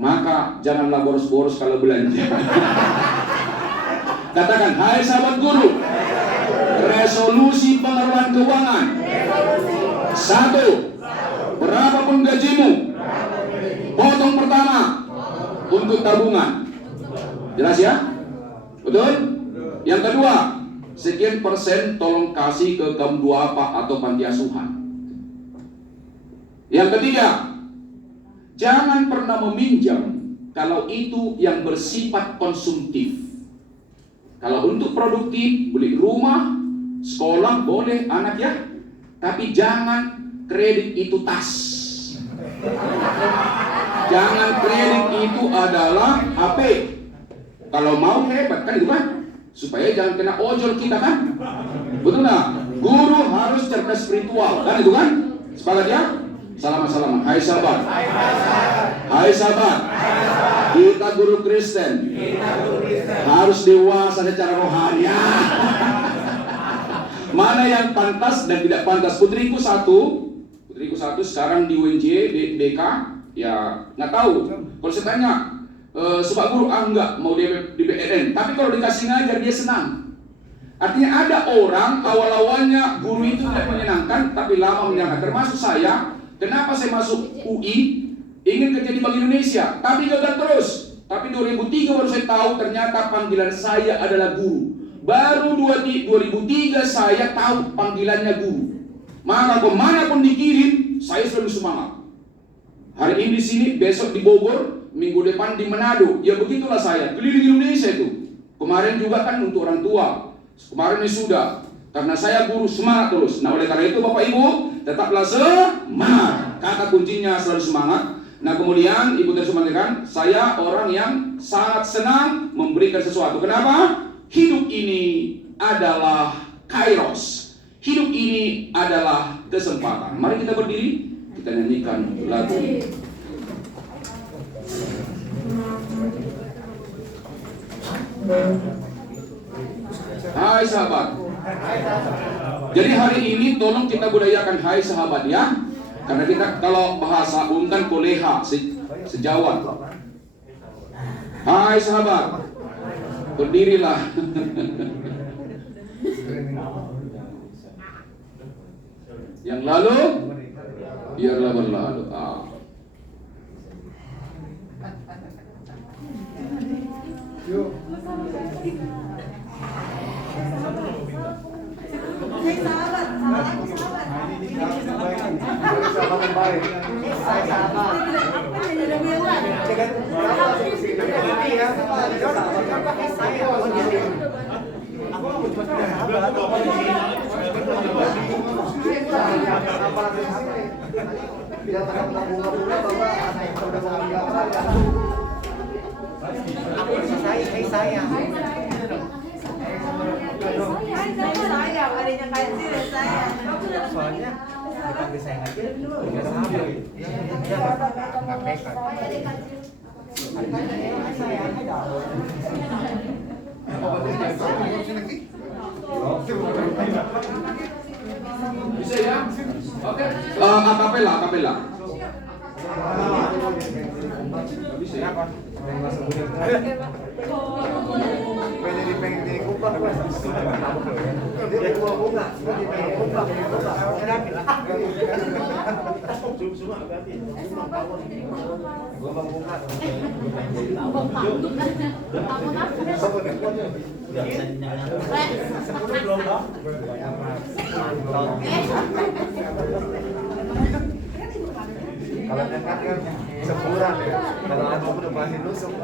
Maka janganlah boros-boros kalau belanja. Katakan, hai sahabat guru, resolusi pengelolaan keuangan. 1, berapapun gajimu, potong pertama untuk tabungan. Jelas ya? Betul? Yang kedua, sekian persen tolong kasih ke kaum duafa atau panti asuhan. Yang ketiga, jangan pernah meminjam kalau itu yang bersifat konsumtif. Kalau untuk produktif, beli rumah, sekolah boleh anak ya, tapi jangan kredit itu tas. Jangan kredit itu adalah HP. Kalau mau hebat kan itu kan, supaya jangan kena ojol kita kan. Betul nggak? Guru harus cerdas spiritual kan itu kan. Sepakat ya? Salaman. Hai sahabat. Hai sahabat. Kita guru Kristen. Harus dewasa secara rohani. Mana yang pantas dan tidak pantas? Putriku satu sekarang di UNJ, di BK, ya nggak tahu. Kalau saya tanya, Sobat guru, enggak mau di BNN. Tapi kalau dikasih ngajar dia senang. Artinya ada orang awal-awalnya guru itu tidak menyenangkan, tapi lama menyenangkan. Termasuk saya. Kenapa saya masuk UI? Ingin kerja di Bank Indonesia, tapi gagal terus. Tapi 2003 baru saya tahu ternyata panggilan saya adalah guru. Baru 2003 saya tahu panggilannya guru. Maka kemanapun dikirim, saya selalu semangat. Hari ini di sini, besok di Bogor, minggu depan di Manado. Ya begitulah saya, keliling Indonesia itu. Kemarin juga kan untuk orang tua. Kemarin ini sudah. Karena saya guru, semangat terus. Nah oleh karena itu Bapak Ibu, tetaplah semangat. Kata kuncinya selalu semangat. Nah kemudian Ibu terus mengatakan, saya orang yang sangat senang memberikan sesuatu. Kenapa? Hidup ini adalah kairos. Hidup ini adalah kesempatan. Mari kita berdiri, kita nyanyikan lagu. Hai sahabat. Jadi hari ini tolong kita budayakan hai sahabat ya. Karena kita kalau bahasa Untan koleha sejawat. Hai sahabat. Berdirilah. Yang lalu biarlah berlalu. Hai sahabat, aku sahabat. Sahabat yang baik. Hai sahabat. Ada bilang. Saya, adanya kancil saya. Soalnya dipanggil saya aja dulu. Ya sahabat. Enggak pekat. Bisa ya? Oke. Akapela. Bisa ya? Pengen jadi kumpang gue. Dia buah bunga, dia pengen kumpang. Cuma berarti. Gua bang bunga. Belum bang. Kalau dekat kan sebulan ya. Kalau aku udah masih nusuk.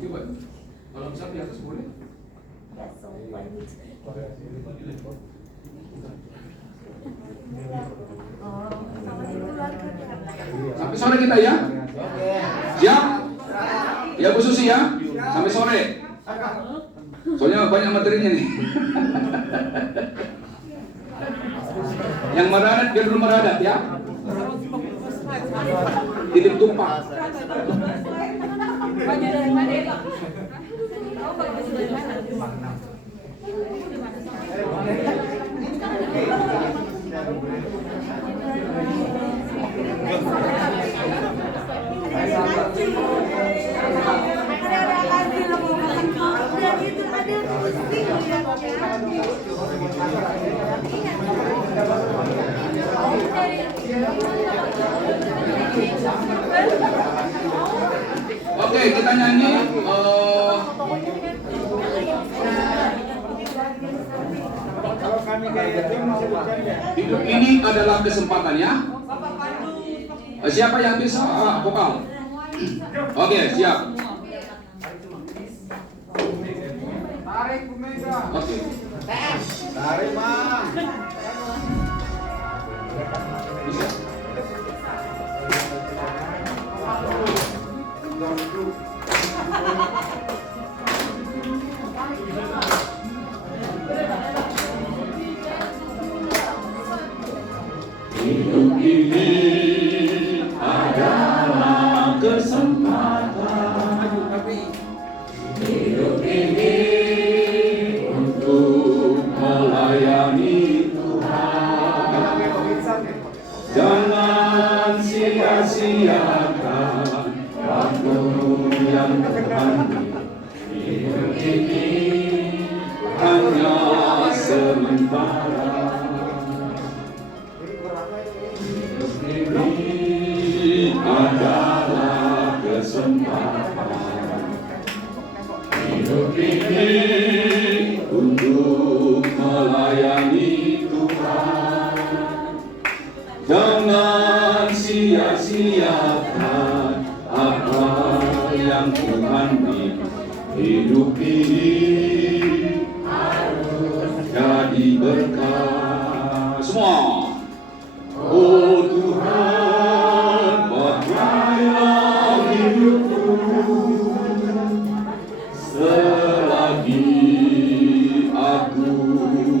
Coba, kalau bisa di atas boleh? Sampai sore kita ya? Siap? Ya Bu Susi ya? Sampai sore. Soalnya banyak materinya nih. Yang meradat biar dulu meradat ya. Titip tumpah. Oke, kita nyanyi. Hidup ini adalah kesempatan ya. Siapa yang bisa vokal? Oke, siap. Oke. Tarik bang. Bisa. Hidup ini adalah kesempatan. Hidup ini untuk melayani Tuhan. Jangan sia-siakan waktu yang terhenti. Hidup ini hanya sementara. Hidup ini adalah kesempatan ini untuk melayani Tuhan. Jangan sia-siakan apa yang Tuhan beri. Hidup ini harus jadi berkah. Semua. Oh Tuhan, pakailah hidupku selagi aku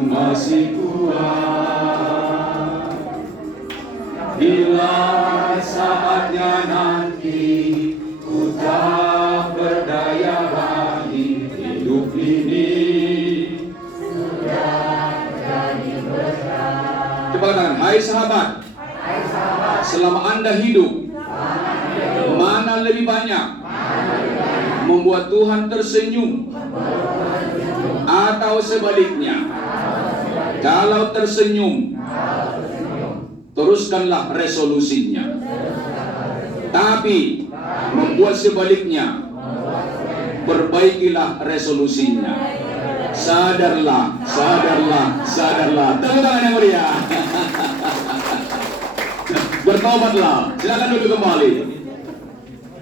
masih kuat. Bila saatnya nanti ku tak berdaya lagi, hidup ini sudah jadi berkah. Coba katakan, hai sahabat, selama Anda hidup, mana lebih banyak membuat Tuhan tersenyum atau sebaliknya? Kalau tersenyum, teruskanlah resolusinya. Tapi membuat sebaliknya, perbaikilah resolusinya. Sadarlah, sadarlah, sadarlah. Tepuk tangan yang meriah. Bertobatlah. Silakan duduk kembali.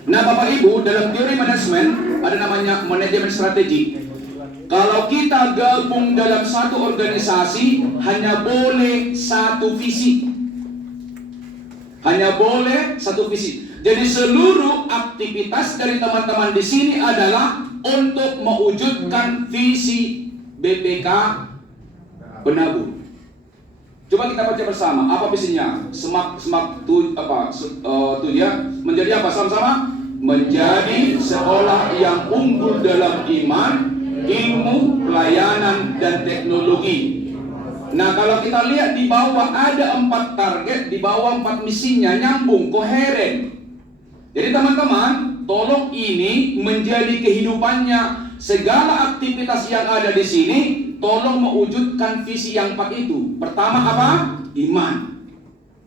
Nah, Bapak Ibu, dalam teori manajemen ada namanya manajemen strategi. Kalau kita gabung dalam satu organisasi, hanya boleh satu visi. Hanya boleh satu visi. Jadi seluruh aktivitas dari teman-teman di sini adalah untuk mewujudkan visi BPK Penabur. Coba kita baca bersama, apa visinya? Menjadi apa sama-sama? Menjadi sekolah yang unggul dalam iman, ilmu, pelayanan, dan teknologi. Nah, kalau kita lihat di bawah ada 4 target, di bawah 4 misinya nyambung, koheren. Jadi teman-teman, tolong ini menjadi kehidupannya. Segala aktivitas yang ada di sini, tolong mewujudkan visi yang 4 itu. Pertama apa? Iman.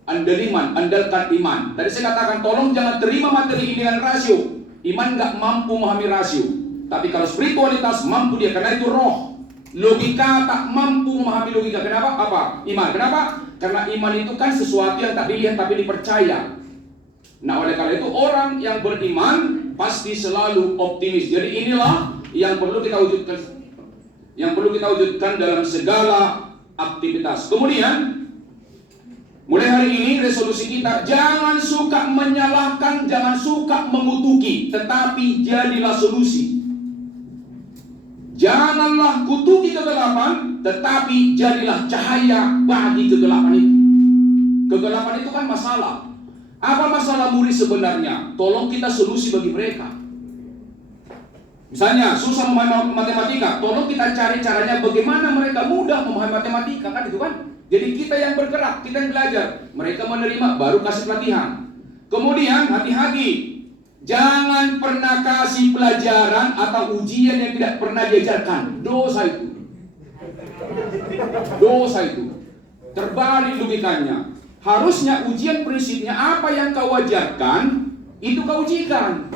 Andalkan iman. Tadi saya katakan, tolong jangan terima materi ini dengan rasio. Iman nggak mampu memahami rasio. Tapi kalau spiritualitas mampu dia, karena itu roh. Logika tak mampu memahami logika. Kenapa? Apa? Iman. Kenapa? Karena iman itu kan sesuatu yang tak dilihat tapi dipercaya. Nah, oleh karena itu orang yang beriman pasti selalu optimis. Jadi inilah yang perlu kita wujudkan. Yang perlu kita wujudkan dalam segala aktivitas. Kemudian, mulai hari ini resolusi kita, jangan suka menyalahkan, jangan suka mengutuki, tetapi jadilah solusi. Janganlah kutuki kegelapan, tetapi jadilah cahaya bagi kegelapan itu. Kegelapan itu kan masalah. Apa masalah murid sebenarnya? Tolong kita solusi bagi mereka. Misalnya susah memahami matematika, tolong kita cari caranya bagaimana mereka mudah memahami matematika, kan itu kan? Jadi kita yang bergerak, kita yang belajar, mereka menerima, baru kasih pelatihan. Kemudian hati-hati, jangan pernah kasih pelajaran atau ujian yang tidak pernah diajarkan. Dosa itu. Dosa itu. Terbalik logikanya. Harusnya ujian prinsipnya apa yang kau ajarkan, itu kau ujikan.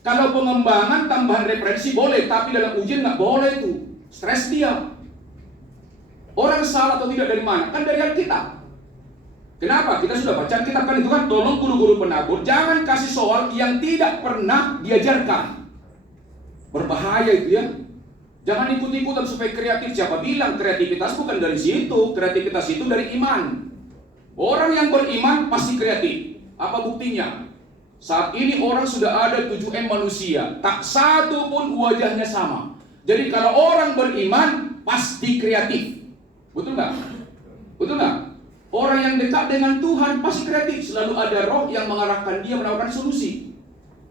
Kalau pengembangan tambahan referensi boleh, tapi dalam ujian nggak boleh itu. Stres dia. Orang salah atau tidak dari mana? Kan dari Alkitab. Kenapa? Kita sudah baca Alkitab kan itu kan, tolong guru-guru penabur jangan kasih soal yang tidak pernah diajarkan. Berbahaya itu ya. Jangan ikut-ikutan supaya kreatif. Siapa bilang kreativitas bukan dari situ? Kreativitas itu dari iman. Orang yang beriman pasti kreatif. Apa buktinya? Saat ini orang sudah ada 7M manusia, tak satu pun wajahnya sama. Jadi kalau orang beriman pasti kreatif. Betul nggak? Betul nggak? Orang yang dekat dengan Tuhan pasti kreatif. Selalu ada roh yang mengarahkan dia menawarkan solusi.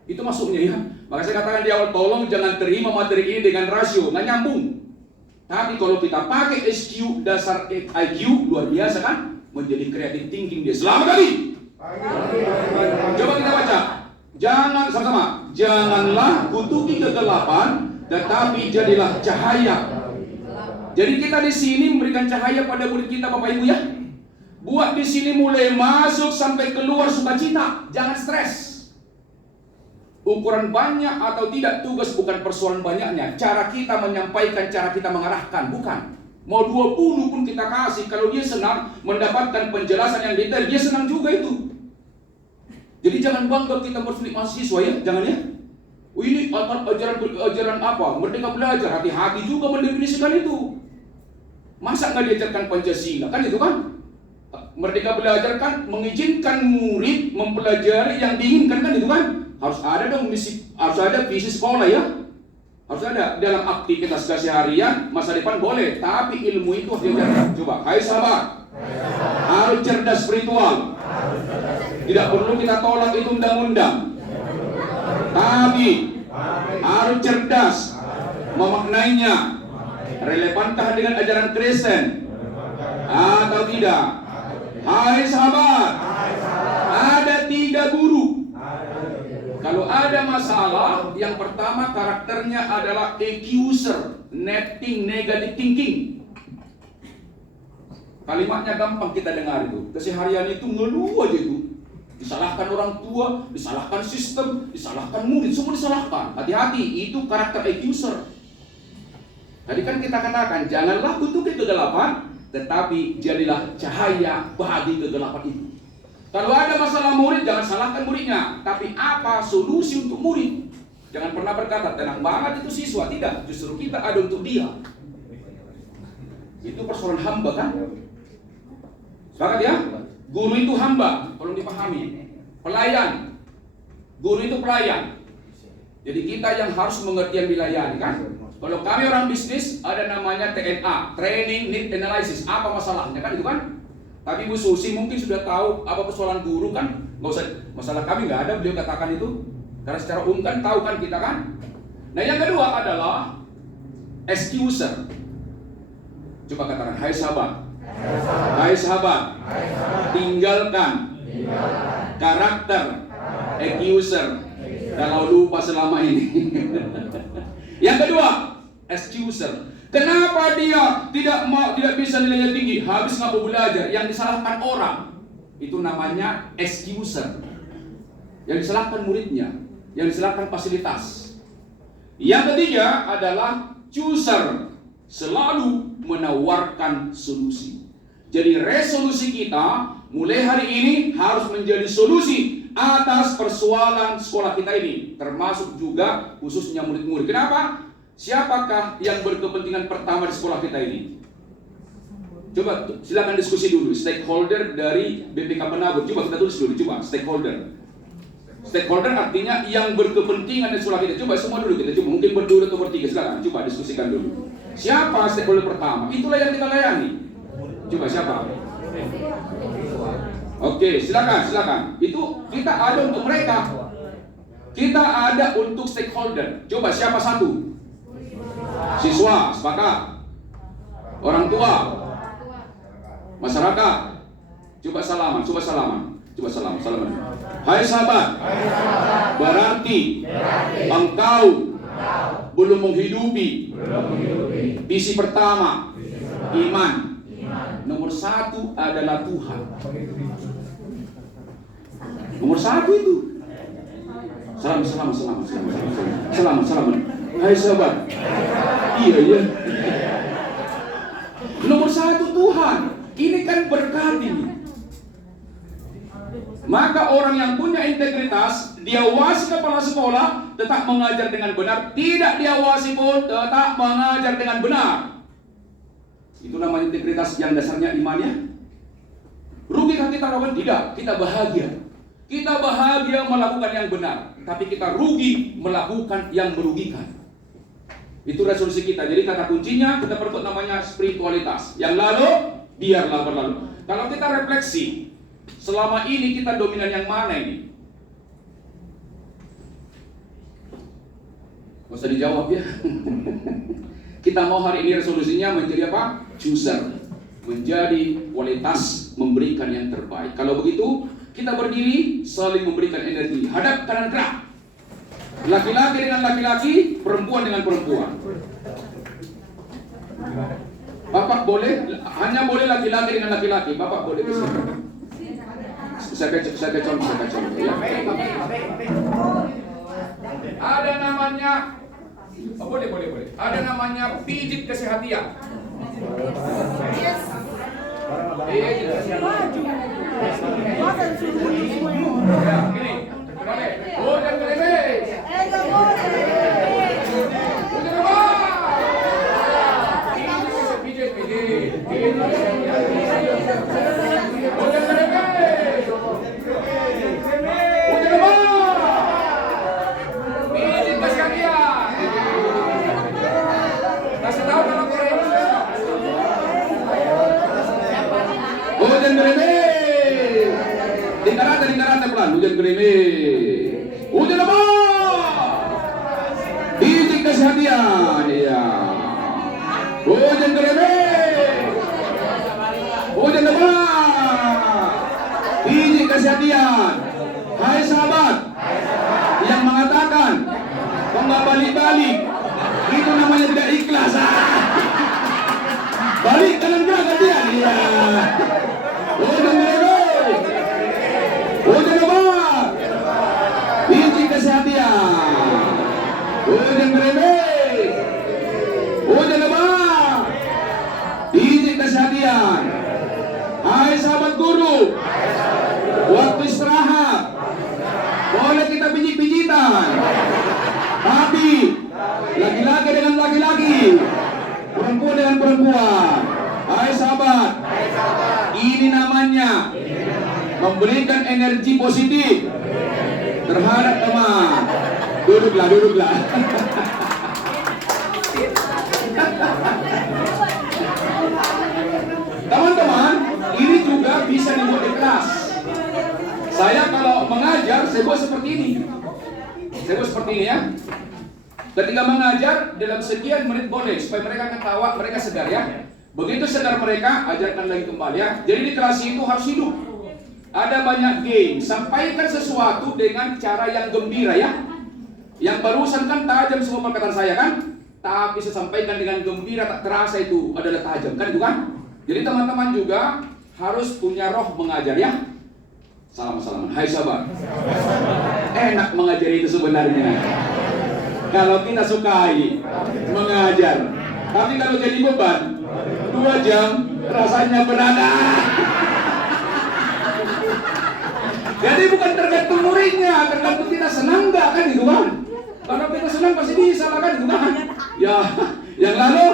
Itu masuknya ya. Maka saya katakan di awal, tolong jangan terima materi ini dengan rasio, nggak nyambung. Tapi kalau kita pakai SQ dasar IQ luar biasa kan, menjadi kreatif thinking dia. Selamat kali. Coba kita baca. Jangan sama-sama. Janganlah kutuki kegelapan, tetapi jadilah cahaya. Jadi kita di sini memberikan cahaya pada murid kita, Bapak Ibu ya. Buat di sini mulai masuk sampai keluar sukacita. Jangan stres. Ukuran banyak atau tidak tugas bukan persoalan banyaknya. Cara kita menyampaikan, cara kita mengarahkan, bukan. Mau 20 pun kita kasih, kalau dia senang mendapatkan penjelasan yang detail, dia senang juga itu. Jadi jangan bangga kita bersulit mahasiswa ya, jangan ya. Ini ajaran apa? Merdeka belajar, hati-hati juga mendefinisikan itu. Masa nggak diajarkan Pancasila? Kan itu kan? Merdeka belajar kan mengizinkan murid mempelajari yang diinginkan, kan itu kan? Harus ada dong harus ada visi sekolah ya. Harus ada dalam aktivitas keseharian, masa depan boleh, tapi ilmu itu harus diajarkan. Coba, hai sahabat, harus cerdas spiritual. Tidak perlu kita tolak itu undang-undang, tapi harus cerdas memaknainya. Relevankah dengan ajaran Kristen atau tidak? Hai sahabat, ada 3 guru. Kalau ada masalah, yang pertama karakternya adalah accuser, netting, negative thinking. Kalimatnya gampang kita dengar itu. Keseharian itu ngeluh aja itu. Disalahkan orang tua, disalahkan sistem, disalahkan murid, semua disalahkan. Hati-hati, itu karakter accuser. Tadi kan kita katakan, janganlah kutuki kegelapan, tetapi jadilah cahaya bagi kegelapan itu. Kalau ada masalah murid, jangan salahkan muridnya, tapi apa solusi untuk murid? Jangan pernah berkata, tenang banget itu siswa. Tidak, justru kita ada untuk dia. Itu persoalan hamba kan? Sepakat ya? Guru itu hamba, tolong dipahami. Pelayan, guru itu pelayan. Jadi kita yang harus mengerti yang dilayani kan? Kalau kami orang bisnis, ada namanya TNA, Training Need Analysis. Apa masalahnya kan itu kan? Tapi Bu Susi mungkin sudah tahu apa persoalan guru kan? Nggak usah, masalah kami nggak ada, beliau katakan itu. Karena secara umum kan tahu kan kita kan? Nah yang kedua adalah excuser. Coba katakan, hai sahabat. Hai sahabat. Tinggalkan karakter accuser kalau lupa selama ini. Yang kedua, excuser. Kenapa dia tidak bisa nilainya tinggi? Habis nggak mau belajar. Yang disalahkan orang itu namanya excuser. Yang disalahkan muridnya, yang disalahkan fasilitas. Yang ketiga adalah chooser, selalu menawarkan solusi. Jadi resolusi kita mulai hari ini harus menjadi solusi atas persoalan sekolah kita ini, termasuk juga khususnya murid-murid. Kenapa? Siapakah yang berkepentingan pertama di sekolah kita ini? Coba silakan diskusi dulu. Stakeholder dari BPK Penabur. Coba kita tulis dulu. Coba stakeholder. Stakeholder artinya yang berkepentingan di sekolah kita. Coba semua dulu kita. Coba mungkin berdua atau bertiga. Silakan. Coba diskusikan dulu. Siapa stakeholder pertama? Itulah yang kita layani. Coba siapa? Oke, silakan. Itu kita ada untuk mereka. Kita ada untuk stakeholder. Coba siapa satu? Siswa, sepakat. Orang tua, masyarakat. Coba salaman. Hai sahabat. Berarti engkau belum menghidupi visi pertama, iman. Nomor 1 adalah Tuhan. Nomor 1 itu. Salam. Hai sahabat. Iya. Nomor 1 Tuhan. Ini kan berkat ini. Maka orang yang punya integritas, diawasi kepala sekolah, tetap mengajar dengan benar. Tidak diawasi pun tetap mengajar dengan benar. Itu namanya integritas yang dasarnya imannya. Rugikah kita lakukan? Tidak. Kita bahagia. Kita bahagia melakukan yang benar, tapi kita rugi melakukan yang merugikan. Itu resolusi kita. Jadi kata kuncinya kita perkuat namanya spiritualitas. Yang lalu biarlah berlalu. Kalau kita refleksi, selama ini kita dominan yang mana ini? Nggak usah dijawab ya. Kita mau hari ini resolusinya menjadi apa? Chooser. Menjadi kualitas memberikan yang terbaik. Kalau begitu, kita berdiri saling memberikan energi. Hadap kanan gerak. Laki-laki dengan laki-laki, perempuan dengan perempuan. Bapak boleh, hanya boleh laki-laki dengan laki-laki. Bapak boleh kesini. Saya contoh ya. Ada namanya, oh, boleh. Ada namanya pijit kesehatian. Pijit kesehatian. Ya, gini. Hujan gerimis. Hujan apa? Pijit. Hujan gerimis. Hujan apa? Pijit kesehatian. Kasih tahu kalau Korea ini. Hujan gerimis. Tingkat pelan. Hujan gerimis. Hujan apa? Pijit kesehatian. Iya. Hujan gerimis. Hujan apa? Pijit kesehatian. Hai sahabat yang mengatakan kok nggak balik-balik, itu namanya tidak ikhlas. Balik kanan belakang dia. Iya. Hujan gerimis. Hujan apa? Pijit kesehatian. Hujan gerimis. Hujan apa? Pijit kesehatian. Hai sahabat guru, waktu istirahat boleh kita pijit-pijitan, tapi laki-laki dengan laki-laki, perempuan dengan perempuan. Hai sahabat, ini namanya memberikan energi positif terhadap teman. Duduklah. Teman-teman, ini juga bisa dibuat di kelas. Saya kalau mengajar, saya buat seperti ini. Ya. Ketika mengajar, dalam sekian menit boleh, supaya mereka ketawa, mereka segar ya. Begitu segar mereka, ajarkan lagi kembali ya. Jadi di kelas itu harus hidup. Ada banyak game, sampaikan sesuatu dengan cara yang gembira ya. Yang barusan kan tajam semua perkataan saya kan, tapi saya sampaikan dengan gembira, tak terasa itu adalah tajam kan, itu kan? Jadi teman-teman juga harus punya roh mengajar ya. Salam-salaman. Hai sahabat. Enak mengajar itu sebenarnya. Kalau kita sukai mengajar. Tapi kalau jadi beban 2 jam rasanya berat. Jadi bukan tergantung muridnya, tergantung kita senang enggak kan itu kan. Kalau kita senang pasti bisa lah kan itu kan. Ya, yang lalu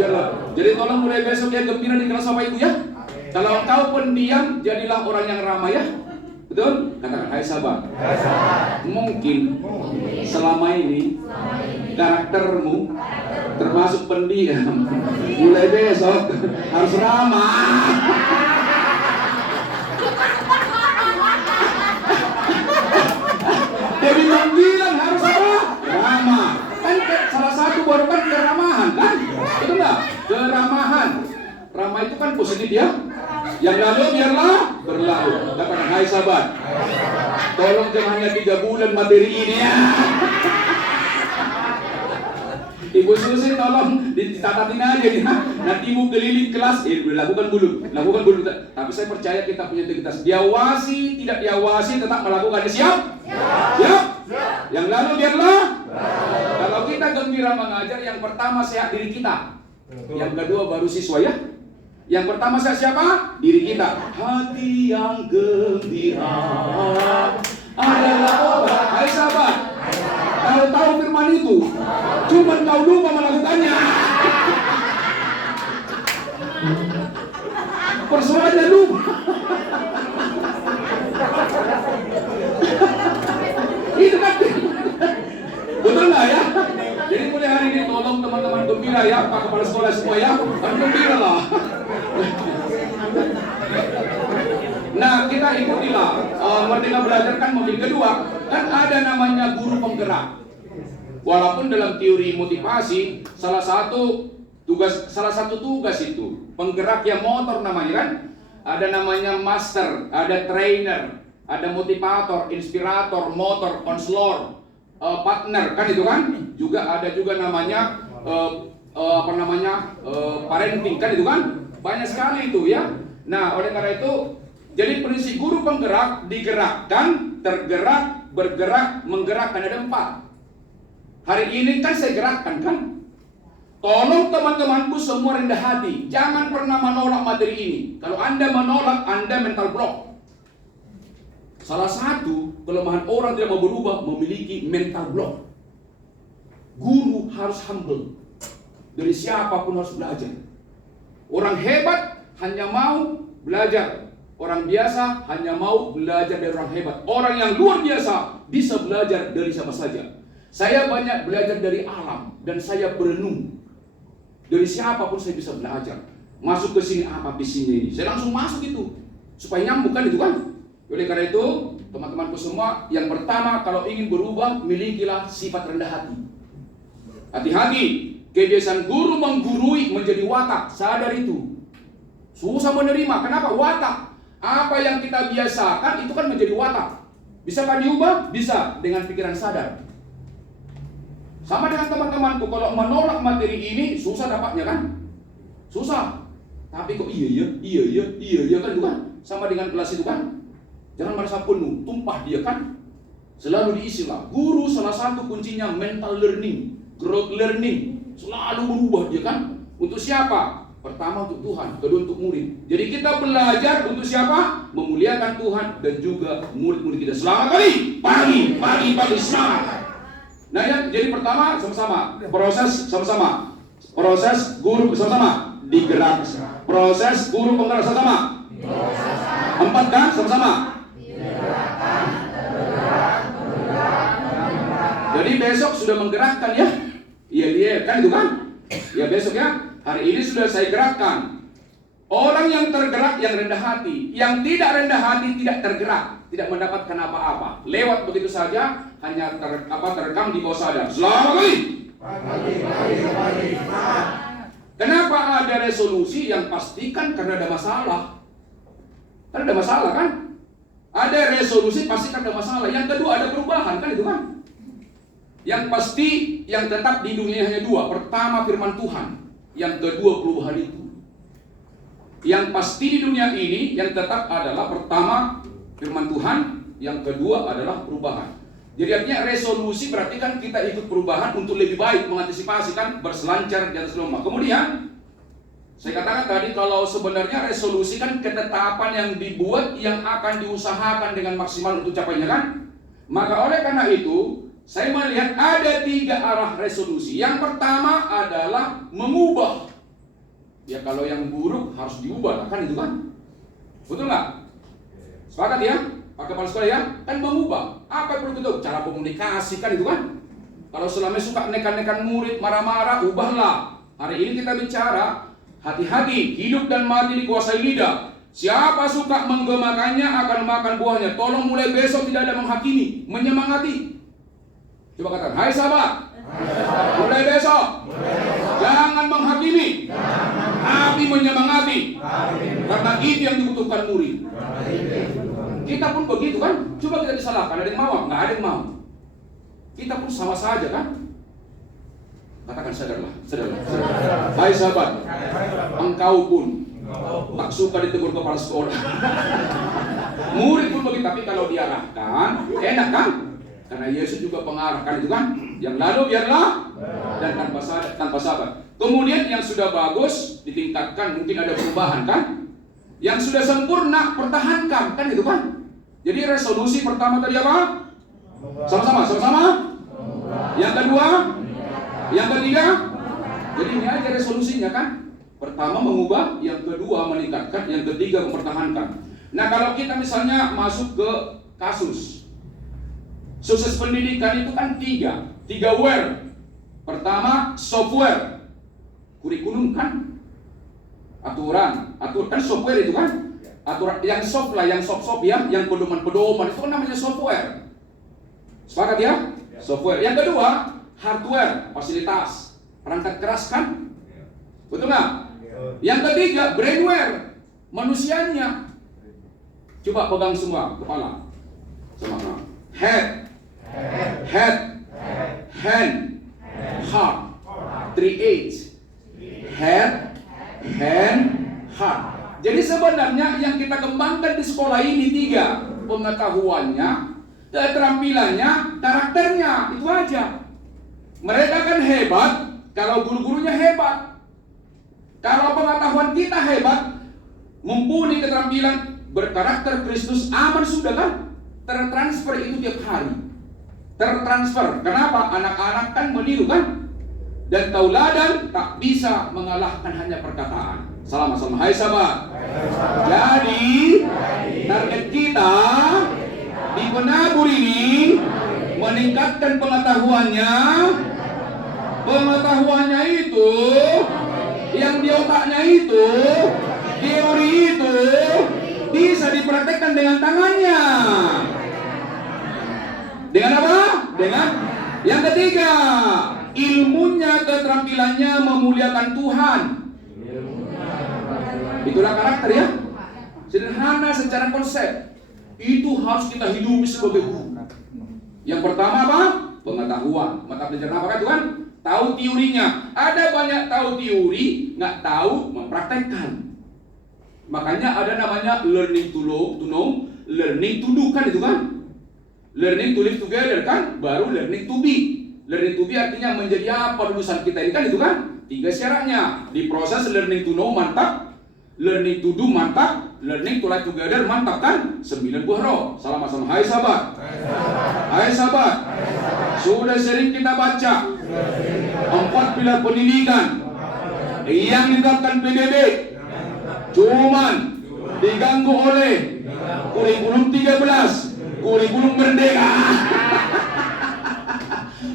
biarlah. Jadi tolong mulai besok ya gembira di kelas Bapak Ibu ya. Kalau engkau pendiam, jadilah orang yang ramah ya. Betul? Katakan, hai sahabat. Mungkin selama ini karaktermu termasuk pendiam. Mulai besok harus ramah. Jadi bilang harus apa? Ramah. Kan salah satu baru kan keramahan kan? Itu enggak? Keramahan. Ramah itu kan positif ya. Yang lalu biarlah berlalu. Katakan, hai sahabat. Tolong jangan hanya 3 bulan materi ini ya. Ibu Susi tolong ditatatin aja nih. Nanti ibu keliling kelas, lakukan dulu. Tapi saya percaya kita punya integritas. Diawasi, tidak diawasi, tetap melakukannya. Siap? Siap? Yang lalu biarlah. Kalau kita gembira mengajar, yang pertama sehat diri kita. Yang kedua baru siswa ya. Yang pertama sehat siapa? Diri kita. Hati yang gembira adalah obat. Hai sahabat. Kalau tahu firman itu, cuma kau lupa melakukannya. Persoalannya lupa. Itu kan. Betul nggak ya? Jadi mulai hari ini tolong teman-teman gembira ya, Pak Kepala Sekolah semua ya, kan gembira lah. Nah kita ikutilah Merdeka Belajar kan modul kedua, kan ada namanya guru penggerak. Walaupun dalam teori motivasi salah satu tugas itu penggerak yang motor namanya kan, ada namanya master, ada trainer, ada motivator, inspirator, motor, konselor, partner kan itu kan, juga ada juga namanya parenting kan itu kan, banyak sekali itu ya. Nah oleh karena itu, jadi prinsip guru penggerak digerakkan, tergerak, bergerak, menggerakkan, ada 4. Hari ini kan saya gerakkan kan. Tolong teman-temanku semua rendah hati. Jangan pernah menolak materi ini. Kalau Anda menolak, Anda mental block. Salah satu kelemahan orang tidak mau berubah, memiliki mental block. Guru harus humble. Dari siapapun harus belajar. Orang hebat hanya mau belajar. Orang biasa hanya mau belajar dari orang hebat. Orang yang luar biasa bisa belajar dari siapa saja. Saya banyak belajar dari alam dan saya berenung. Dari siapapun saya bisa belajar. Masuk ke sini apa visinya ini? Saya langsung masuk itu supaya nyambung kan itu kan. Oleh karena itu, teman-temanku semua, yang pertama kalau ingin berubah, milikilah sifat rendah hati. Hati-hati, kebiasaan guru menggurui menjadi watak. Sadar itu. Susah menerima. Kenapa? Watak. Apa yang kita biasakan itu kan menjadi watak. Bisakah diubah? Bisa, dengan pikiran sadar. Sama dengan teman-temanku, kalau menolak materi ini susah dapatnya kan? Susah. Tapi kok iya kan itu kan? Sama dengan kelas itu kan? Jangan merasa penuh, tumpah dia kan? Selalu diisi lah. Guru salah satu kuncinya mental learning, growth learning. Selalu berubah dia kan? Untuk siapa? Pertama untuk Tuhan, kedua untuk murid. Jadi kita belajar untuk siapa? Memuliakan Tuhan dan juga murid-murid kita. Selamat pagi, semangat. Nah ya, jadi pertama sama-sama, proses sama-sama, proses guru sama-sama, digerak, proses guru penggerak sama-sama, 4 kan sama-sama. Jadi besok sudah menggerakkan ya, iya kan itu kan, ya besok ya, hari ini sudah saya gerakkan. Orang yang tergerak yang rendah hati, yang tidak rendah hati tidak tergerak, tidak mendapatkan apa-apa. Lewat begitu saja, hanya terekam di bawah sadar. Selamat pagi. Kenapa ada resolusi yang pastikan karena ada masalah? Karena ada masalah kan? Ada resolusi pasti karena ada masalah. Yang kedua ada perubahan kan itu kan? Yang pasti yang tetap di dunia hanya 2. Pertama firman Tuhan, yang kedua perubahan itu. Yang pasti di dunia ini yang tetap adalah pertama firman Tuhan, yang kedua adalah perubahan. Jadi artinya resolusi berarti kan kita ikut perubahan untuk lebih baik mengantisipasi kan berselancar di atas lomba. Kemudian saya katakan tadi kalau sebenarnya resolusi kan ketetapan yang dibuat yang akan diusahakan dengan maksimal untuk capainya kan. Maka oleh karena itu saya melihat ada 3 arah resolusi. Yang pertama adalah mengubah. Ya kalau yang buruk harus diubah kan itu kan. Betul nggak? Sepakat ya? Pak kepala sekolah ya? Kan mengubah. Apa yang perlu kita? Cara komunikasi kan itu kan. Kalau selama suka nekan-nekan murid, marah-marah, ubahlah. Hari ini kita bicara hati-hati, hidup dan mati dikuasai lidah. Siapa suka menggemakannya akan makan buahnya. Tolong mulai besok tidak ada menghakimi, menyemangati. Coba katakan, hai sahabat, mulai besok jangan menghakimi, tapi menyemangati. Karena itu yang dibutuhkan murid. Kita pun begitu kan. Coba kita disalahkan, ada yang mau? Nggak ada yang mau. Kita pun sama saja kan. Katakan sadarlah. Hai sahabat, engkau pun tak suka ditegur kepala sekolah. Murid pun begitu, tapi kalau diarahkan enak kan. Karena Yesus juga pengarahkan itu kan. Yang lalu biarlah dan tanpa sabar. Kemudian yang sudah bagus ditingkatkan, mungkin ada perubahan kan. Yang sudah sempurna pertahankan kan itu kan. Jadi resolusi pertama tadi apa? Sama-sama. Yang kedua, yang ketiga. Jadi ini aja resolusinya kan. Pertama mengubah, yang kedua meningkatkan, yang ketiga mempertahankan. Nah kalau kita misalnya masuk ke kasus sukses pendidikan itu kan 3 where. Pertama software, kurikulum kan, aturan kan software itu kan, aturan yang soft lah, yang soft ya, yang pedoman itu kan namanya software. Sepakat ya? Software. Yang kedua hardware, fasilitas, perangkat keras kan, betul nggak? Yang ketiga brainware, manusianya. Coba pegang semua kepala, sama-sama. Head, hand, heart, 3H. Head, hand, heart. Jadi sebenarnya yang kita kembangkan di sekolah ini 3, pengetahuannya, keterampilannya, karakternya, itu aja. Mereka kan hebat kalau guru-gurunya hebat. Kalau pengetahuan kita hebat, mumpuni keterampilan, berkarakter Kristus, aman sudah kan? Tertransfer itu tiap hari. Tertransfer. Kenapa? Anak-anak kan meniru kan? Dan tauladan tak bisa mengalahkan hanya perkataan. Sama-sama. Hai sahabat. Jadi target kita di penabur ini meningkatkan pengetahuannya. Pengetahuannya itu, yang di otaknya itu, teori itu bisa dipraktekkan dengan tangannya. Dengan apa? Dengan yang ketiga, ilmunya, keterampilannya memuliakan Tuhan. Itulah karakter ya. Sederhana secara konsep. Itu harus kita hidupi sebagai guru. Yang pertama apa? Pengetahuan. Mata pelajaran apa kan Tuhan? Tahu teorinya. Ada banyak tahu teori, nggak tahu mempraktekkan. Makanya ada namanya learning to know, learning to do kan itu kan? Learning to live together kan? Baru learning to be. Learning to be artinya menjadi apa lulusan kita ini kan itu kan? 3 syaratnya. Di proses learning to know mantap, learning to do mantap, learning to live together mantap kan? 9 buah roh. Sama-sama. Hai sahabat. Hai sahabat. Sudah sering kita baca 4 pilar pendidikan yang ditetapkan PBB, cuman diganggu oleh kurikulum 13, kurikulum merdeka.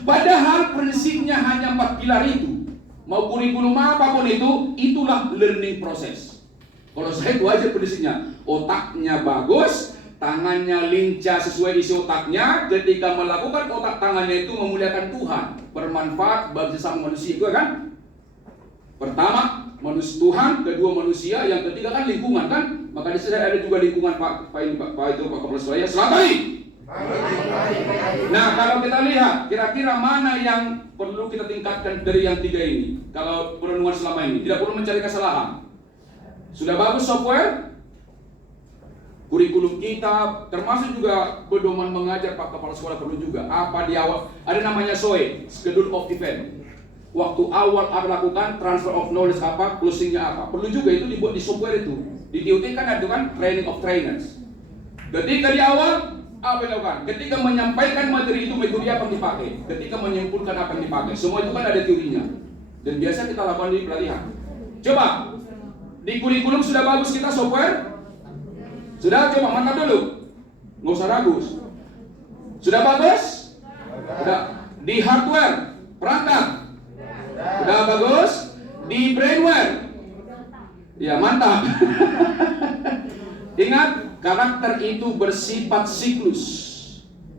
Padahal prinsipnya hanya 4 pilar itu. Mau kurikulum apapun itu, itulah learning process. Kalau saya itu aja prinsipnya, otaknya bagus, tangannya lincah sesuai isi otaknya. Ketika melakukan otak tangannya itu memuliakan Tuhan, bermanfaat bagi sesama manusia juga kan? Pertama manusia Tuhan, kedua manusia, yang ketiga kan lingkungan kan? Maka di sini ada juga lingkungan Pak Kepala Sekolah. Selamat pagi. Nah, kalau kita lihat kira-kira mana yang perlu kita tingkatkan dari yang 3 ini. Kalau perenungan selama ini tidak perlu mencari kesalahan. Sudah bagus software, kurikulum kita, termasuk juga pedoman mengajar Pak Kepala Sekolah perlu juga. Apa di awal ada namanya SOE, Schedule of Event. Waktu awal apa lakukan, transfer of knowledge apa, closingnya apa. Perlu juga itu dibuat di software itu. Di TUT kan ada kan training of trainers. Ketika di awal apa yang dilakukan? Ketika menyampaikan materi itu metode apa yang dipakai, ketika menyimpulkan apa yang dipakai, semua itu kan ada teorinya. Dan biasa kita lakukan di pelatihan. Coba di kurikulum sudah bagus kita software? Sudah, coba mantap dulu. Nggak usah ragu. Sudah bagus? Sudah. Di hardware, perangkat? Sudah bagus? Di brainware? Ya, mantap. Ingat, karakter itu bersifat siklus.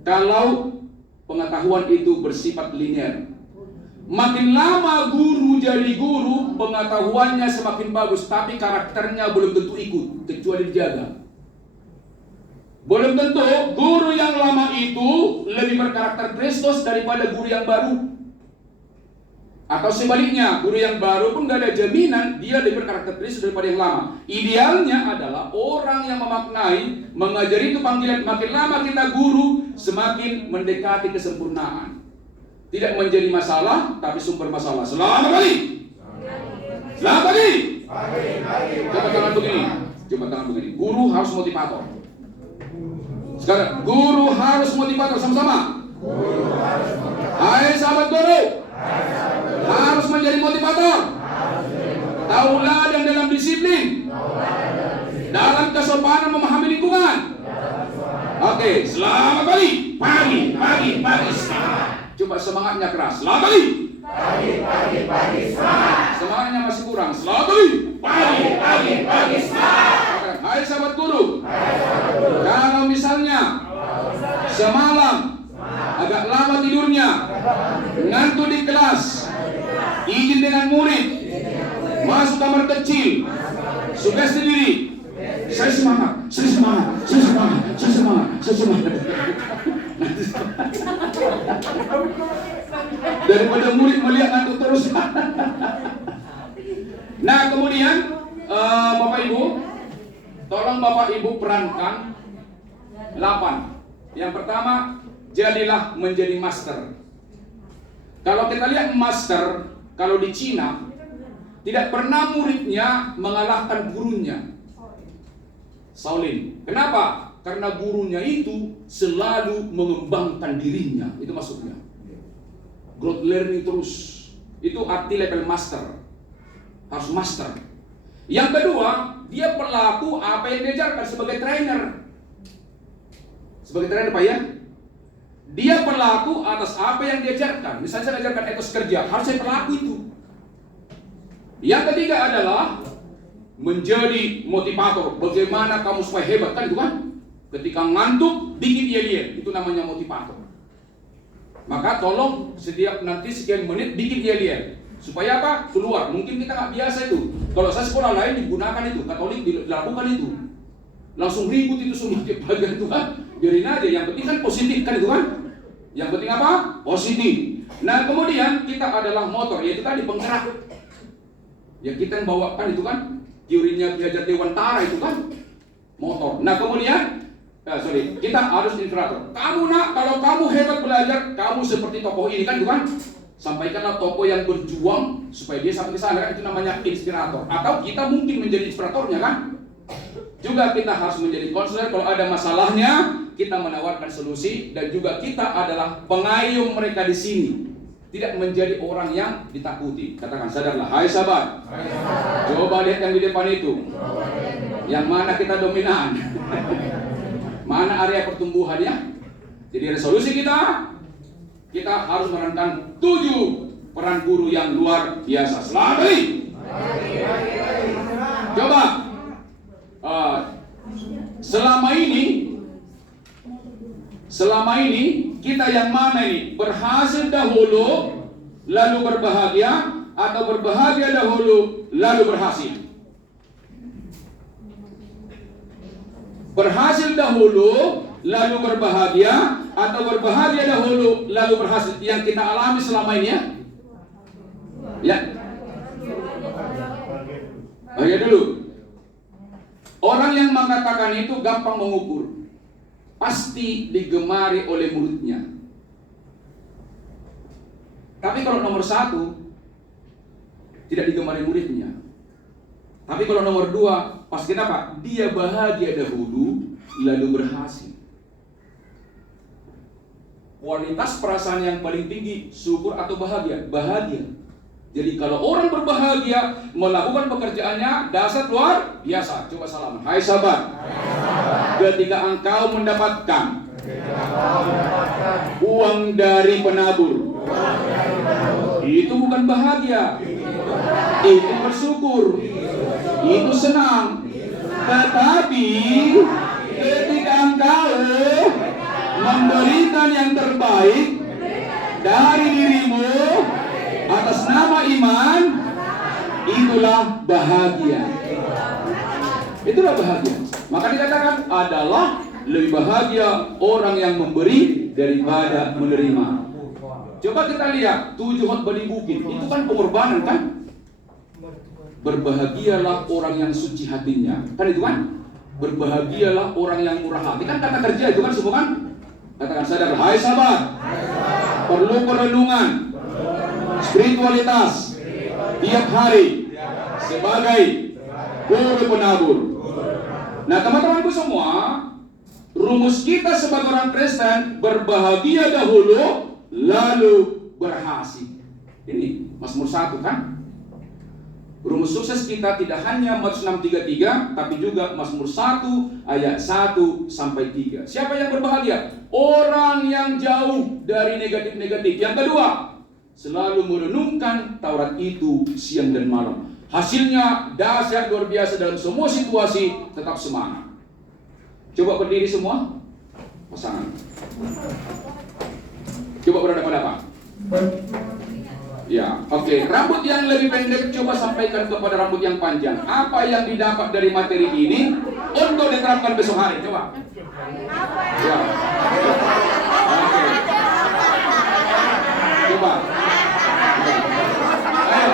Kalau pengetahuan itu bersifat linear. Makin lama guru jadi guru, pengetahuannya semakin bagus, tapi karakternya belum tentu ikut, kecuali dijaga. Belum tentu guru yang lama itu lebih berkarakter Kristus daripada guru yang baru. Atau sebaliknya, guru yang baru pun gak ada jaminan dia lebih berkarakter Kristus daripada yang lama. Idealnya adalah orang yang memaknai, mengajari itu panggilan. Makin lama kita guru, semakin mendekati kesempurnaan. Tidak menjadi masalah, tapi sumber masalah. Selamat pagi. Selamat pagi. Coba tangan begini. Coba tangan begini. Guru harus motivator. Sekarang, guru harus motivator sama-sama. Hai sahabat guru, harus menjadi motivator. Tauladan dalam disiplin, dalam kesopanan memahami lingkungan. Oke, selamat pagi. Pagi. Coba semangatnya keras. Selamat pagi. Pagi. Semangatnya masih kurang. Selamat pagi. Pagi. Semangat. Hai sahabat guru. Kalau misalnya semalam agak lama tidurnya, ngantuk di kelas, izin dengan murid, masuk kamar kecil, sugesti diri, saya semangat. Daripada murid melihat ngantuk terus. Nah, kemudian Bapak Ibu, tolong Bapak Ibu perankan 8. Yang pertama, jadilah menjadi master. Kalau kita lihat master, kalau di Cina, tidak pernah muridnya mengalahkan gurunya. Shaolin. Kenapa? Karena gurunya itu selalu mengembangkan dirinya. Itu maksudnya. Growth learning terus. Itu arti level master. Harus master. Yang kedua, dia berlaku apa yang diajarkan sebagai trainer. Sebagai trainer Pak ya? Dia berlaku atas apa yang diajarkan. Misalnya saya ajarkan etos kerja, harus saya berlaku itu. Yang ketiga adalah menjadi motivator. Bagaimana kamu supaya hebat, kan itu kan? Ketika ngantuk, bikin yel-yel. Itu namanya motivator. Maka tolong setiap nanti sekian menit bikin yel-yel. Supaya apa? Keluar. Mungkin kita nggak biasa itu. Kalau saya sekolah lain digunakan itu, Katolik dilakukan itu. Langsung ribut itu semua di bagian itu kan. Biarin aja, yang penting kan positif kan itu kan. Yang penting apa? Positif. Nah kemudian kita adalah motor, yaitu tadi penggerak. Ya kita yang bawakan itu kan. Teorinya Ki Hajar Dewantara itu kan. Motor. Nah kemudian kita harus inspirator. Kamu nak, kalau kamu hebat belajar, kamu seperti tokoh ini kan itu kan. Sampaikanlah tokoh yang berjuang supaya dia sampai ke sana kan, itu namanya inspirator. Atau kita mungkin menjadi inspiratornya kan. Juga kita harus menjadi konselor kalau ada masalahnya, kita menawarkan solusi dan juga kita adalah pengayom mereka di sini. Tidak menjadi orang yang ditakuti. Katakan sadarlah, hai sahabat. Coba lihat yang di depan itu. Yang mana kita dominan? Mana area pertumbuhannya? Jadi resolusi kita harus memerankan 7 peran guru yang luar biasa. Selamat kali. Coba. Selama ini kita yang mana ini? Berhasil dahulu lalu berbahagia atau berbahagia dahulu lalu berhasil? Berhasil dahulu lalu berbahagia atau berbahagia dahulu lalu berhasil? Yang kita alami selama ini ya? Ya. Bahagia dulu. Orang yang mengatakan itu gampang mengukur. Pasti digemari oleh muridnya. Tapi kalau nomor 1 tidak digemari muridnya. Tapi kalau nomor 2 pasti apa? Dia bahagia dahulu lalu berhasil. Kualitas perasaan yang paling tinggi, syukur atau bahagia? Bahagia. Jadi kalau orang berbahagia melakukan pekerjaannya dasar luar biasa. Coba salaman. Hai sahabat. Ketika engkau mendapatkan uang dari penabur, itu bukan bahagia, itu bersyukur, itu senang. Tetapi ketika engkau memberikan yang terbaik dari dirimu atas nama iman, itulah bahagia. Itulah bahagia. Maka dikatakan adalah lebih bahagia orang yang memberi daripada menerima. Coba kita lihat 7 khotbah di bukit, itu kan pengorbanan kan? Berbahagialah orang yang suci hatinya, kan itu kan? Berbahagialah orang yang murah hati, kan kata kerja itu kan semua kan? Katakan sadar, hai sahabat, perlu perenungan, spiritualitas tiap hari sebagai guru penabur. Nah teman-temanku semua, rumus kita sebagai orang Kristen, berbahagia dahulu lalu berhasil. Ini Mazmur 1 kan? Rumus sukses kita tidak hanya Mazmur 6:33, tapi juga Mazmur 1 ayat 1 sampai 3. Siapa yang berbahagia? Orang yang jauh dari negatif-negatif. Yang kedua, selalu merenungkan Taurat itu siang dan malam. Hasilnya dahsyat luar biasa dalam semua situasi, tetap semangat. Coba berdiri semua, pasangan. Coba berhadapan-hadapan. Ya, oke. Rambut yang lebih pendek coba sampaikan kepada rambut yang panjang. Apa yang didapat dari materi ini untuk diterapkan besok hari? Coba. Ya. Oke. Coba. Ayo.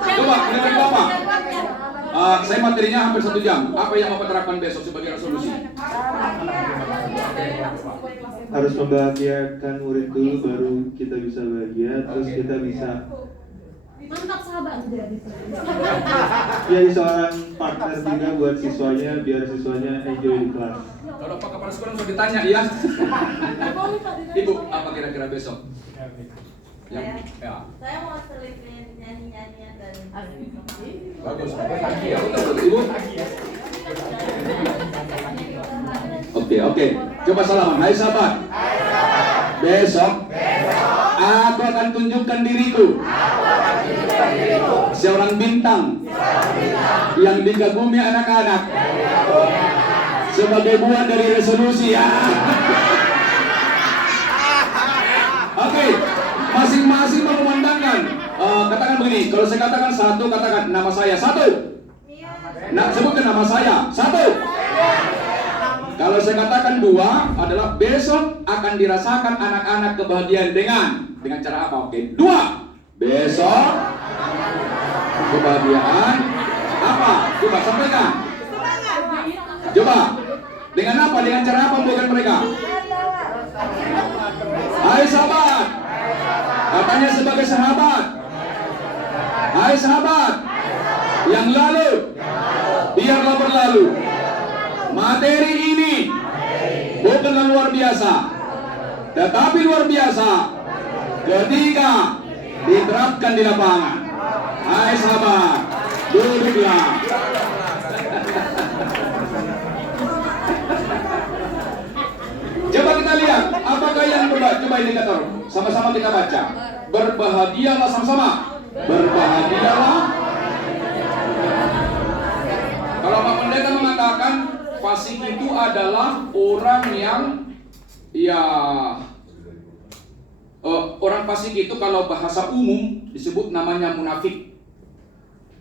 Coba, dengarkan Bapak. Saya materinya hampir 1 jam. Apa yang Bapak terapkan besok sebagai resolusi? Harus membahagiakan murid dulu, baru kita bisa bahagia, terus kita bisa Mantap sahabat. jadi seorang partner juga buat siswanya, biar siswanya enjoy di kelas. Kalau Pak Kepala Sekolah sudah ditanya ya. Ibu, apa kira-kira besok? Ya. Saya mau selipin nyanyi-nyanyian dari Bagus. Ya, betul, Ibu. Oke. Coba salaman. Hai sahabat. Besok aku akan tunjukkan diriku. Seorang bintang yang dikagumi anak-anak sebagai buah dari resolusi ya. Oke, masing-masing mengumandangkan. Katakan begini, kalau saya katakan 1, katakan nama saya 1. Nah, sebutkan nama saya 1. Kalau saya katakan 2, adalah besok akan dirasakan anak-anak kebahagiaan dengan cara apa? Oke, 2. Besok kebahagiaan apa? Coba sampaikan. Coba. Dengan apa? Dengan cara apa membuat mereka? Hai sahabat. Katanya sebagai sahabat. Hai sahabat. Yang lalu biarlah berlalu. Materi ini bukanlah luar biasa, tetapi luar biasa ketika diterapkan di lapangan. Hai sahabat, duduklah. Coba kita lihat, apakah yang coba indikator. Sama-sama kita baca. Berbahagialah sama-sama. Berbahagialah. Kalau Pak Pendeta mengatakan fasik itu adalah orang yang orang fasik itu kalau bahasa umum disebut namanya munafik.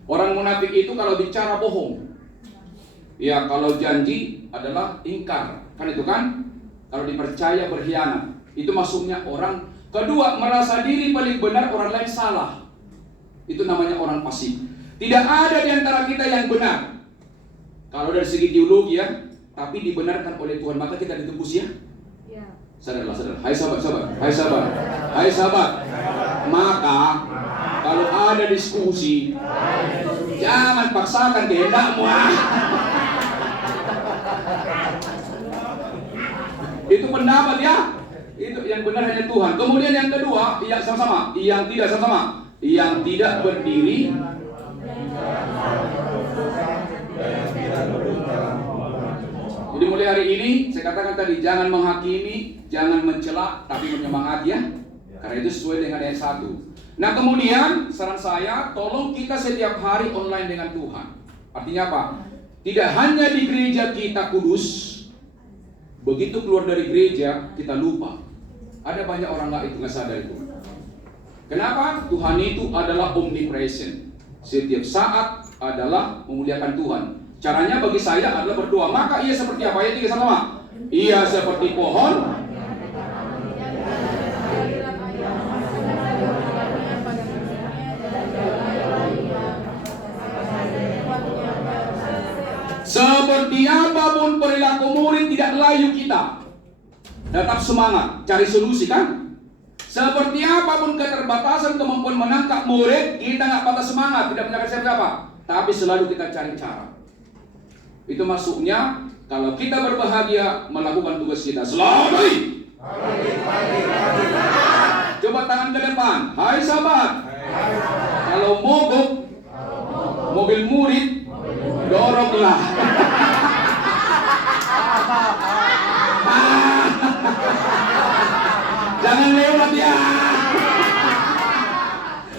Orang munafik itu kalau bicara bohong. Ya, kalau janji adalah ingkar. Kan itu kan? Kalau dipercaya berkhianat. Itu masuknya orang. Kedua, merasa diri paling benar, orang lain salah. Itu namanya orang fasik. Tidak ada di antara kita yang benar. Kalau dari segi teologi ya, tapi dibenarkan oleh Tuhan, maka kita ditebus ya. Sadarlah. Hai sahabat. Maka kalau ada diskusi, jangan paksakan kehendakmu. Itu pendapat ya. Itu yang benar hanya Tuhan. Kemudian yang kedua, sama-sama. Yang tidak berdiri. Jadi mulai hari ini saya katakan tadi, jangan menghakimi, jangan mencela, tapi menyemangati ya. Karena itu sesuai dengan ayat 1. Nah kemudian saran saya, tolong kita setiap hari online dengan Tuhan. Artinya apa? Tidak hanya di gereja kita kudus, begitu keluar dari gereja kita lupa. Ada banyak orang nggak sadar itu. Kenapa? Tuhan itu adalah omnipresent. Setiap saat adalah memuliakan Tuhan. Caranya bagi saya adalah berdoa. Maka ia seperti apa? Ayat 3 sama. Ia seperti pohon seperti apapun perilaku murid, tidak layu kita. Tetap semangat, cari solusi kan? Seperti apapun keterbatasan kemampuan menangkap murid, kita nggak patah semangat, tidak menyalahkan siapa-siapa, tapi selalu kita cari cara. Itu masuknya kalau kita berbahagia melakukan tugas kita. Selamat. Coba tangan ke depan. Hai sahabat. Kalau mogok mobil murid, doronglah. Jangan lewat ya.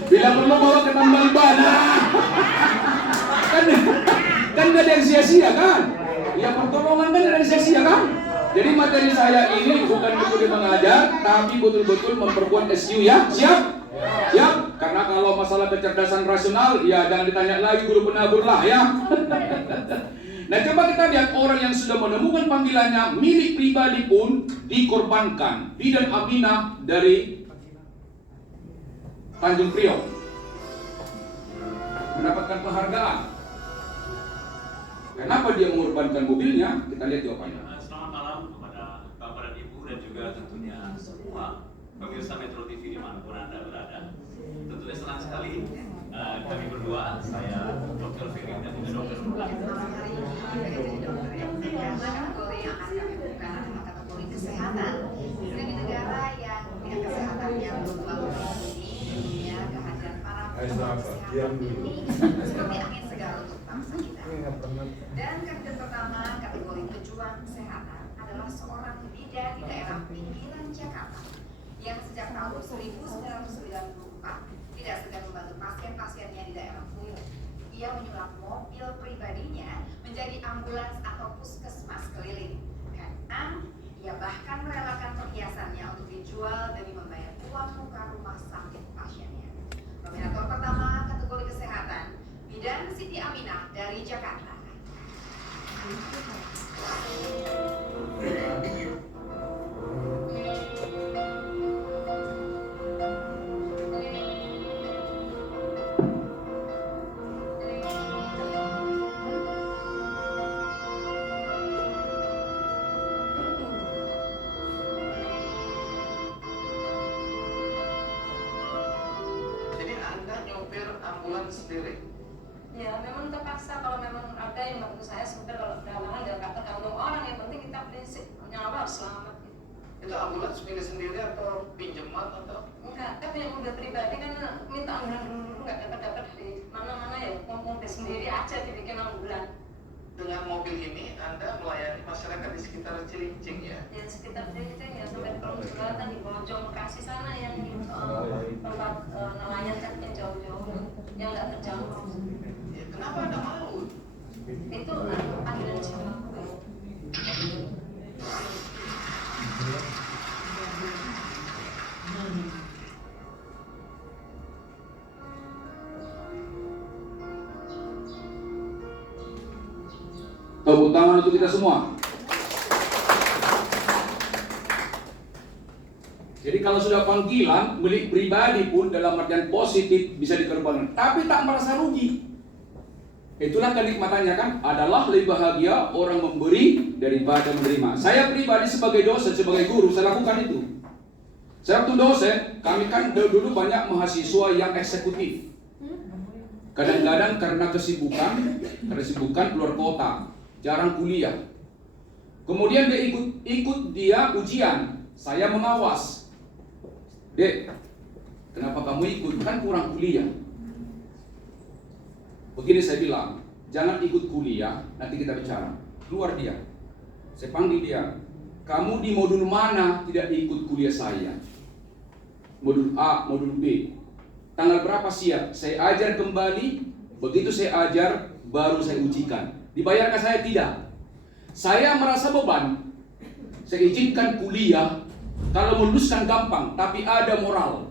Bila perlu bawa ke tambal ban. Kan gak ada yang sia-sia kan? Ya pertolongan kan ada yang sia-sia kan? Jadi materi saya ini bukan betul mengajar, tapi betul-betul memperkuat SU ya. Siap? Siap? Karena kalau masalah kecerdasan rasional, ya jangan ditanya lagi guru penabur lah ya. Nah coba kita lihat orang yang sudah menemukan panggilannya, milik pribadi pun dikorbankan. Bidan Aminah dari Tanjung Priok. mendapatkan penghargaan. Kenapa dia mengorbankan mobilnya? Kita lihat jawabannya. Selamat malam kepada Bapak dan Ibu dan juga tentunya semua pemirsa Metro TV dimanapun Anda berada. Tentunya senang sekali kami berdua, saya Dr. Ferry dan juga Dr. Nurul. Hari ini kategori yang akan kami buka adalah kategori kesehatan. Dan di negara yang pihak kesehatannya belum terlalu tinggi, ya kehadiran para pekerja kesehatan ini seperti angin segar untuk bangsa kita. Dan kategori pertama, kategori pejuang kesehatan, adalah seorang bidan di daerah pinggiran Jakarta yang sejak tahun 1994 tidak segan membantu pasien-pasiennya di daerah kumuh. Ia menyulap mobil pribadinya menjadi ambulans atau puskesmas keliling. Karena ia bahkan merelakan perhiasannya untuk dijual demi membayar uang muka rumah sakit pasiennya. Nominator pertama kategori kesehatan, Bidan Siti Aminah dari Jakarta. Jadi Anda nyopir ambulans sendiri? Ya, memang terpaksa kalau memang ada yang bantu saya sebentar kalau dalangan nggak tergantung orang, yang penting kita prinsip nyawa harus selamat. Itu ambulans milik sendiri atau pinjaman atau? Enggak, tapi yang mobil pribadi kan minta ambulan dulu nggak dapat di mana-mana ya, mobil sendiri aja dibikin ambulan. Dengan mobil ini Anda melayani masyarakat di sekitar Cilincing ya? Ya sekitar Cilincing ya, sampai Perumda Selatan di Bojong Bekasi sana yang tempat nelayan yang jauh-jauh yang nggak terjangkau. Ya, kenapa Anda mau? Itu panggilan siapa? Tepuk tangan untuk kita semua. Jadi kalau sudah panggilan, milik pribadi pun dalam artian positif bisa dikorbankan, tapi tak merasa rugi. Itulah kenikmatannya kan, adalah lebih bahagia orang memberi daripada menerima. Saya pribadi sebagai dosen, sebagai guru, saya lakukan itu. Saya waktu dosen, kami kan dulu banyak mahasiswa yang eksekutif. Kadang-kadang karena kesibukan keluar kota, jarang kuliah. Kemudian dia ikut dia ujian, saya mengawas. Dek, kenapa kamu ikut? Kan kurang kuliah. Begini saya bilang, jangan ikut kuliah, nanti kita bicara. Keluar dia. Saya panggil dia. Kamu di modul mana tidak ikut kuliah saya? Modul A, modul B. Tanggal berapa siap? Saya ajar kembali. Begitu saya ajar, baru saya ujikan. Dibayarkah saya? Tidak. Saya merasa beban. Saya izinkan kuliah. Kalau meluluskan gampang, tapi ada moral.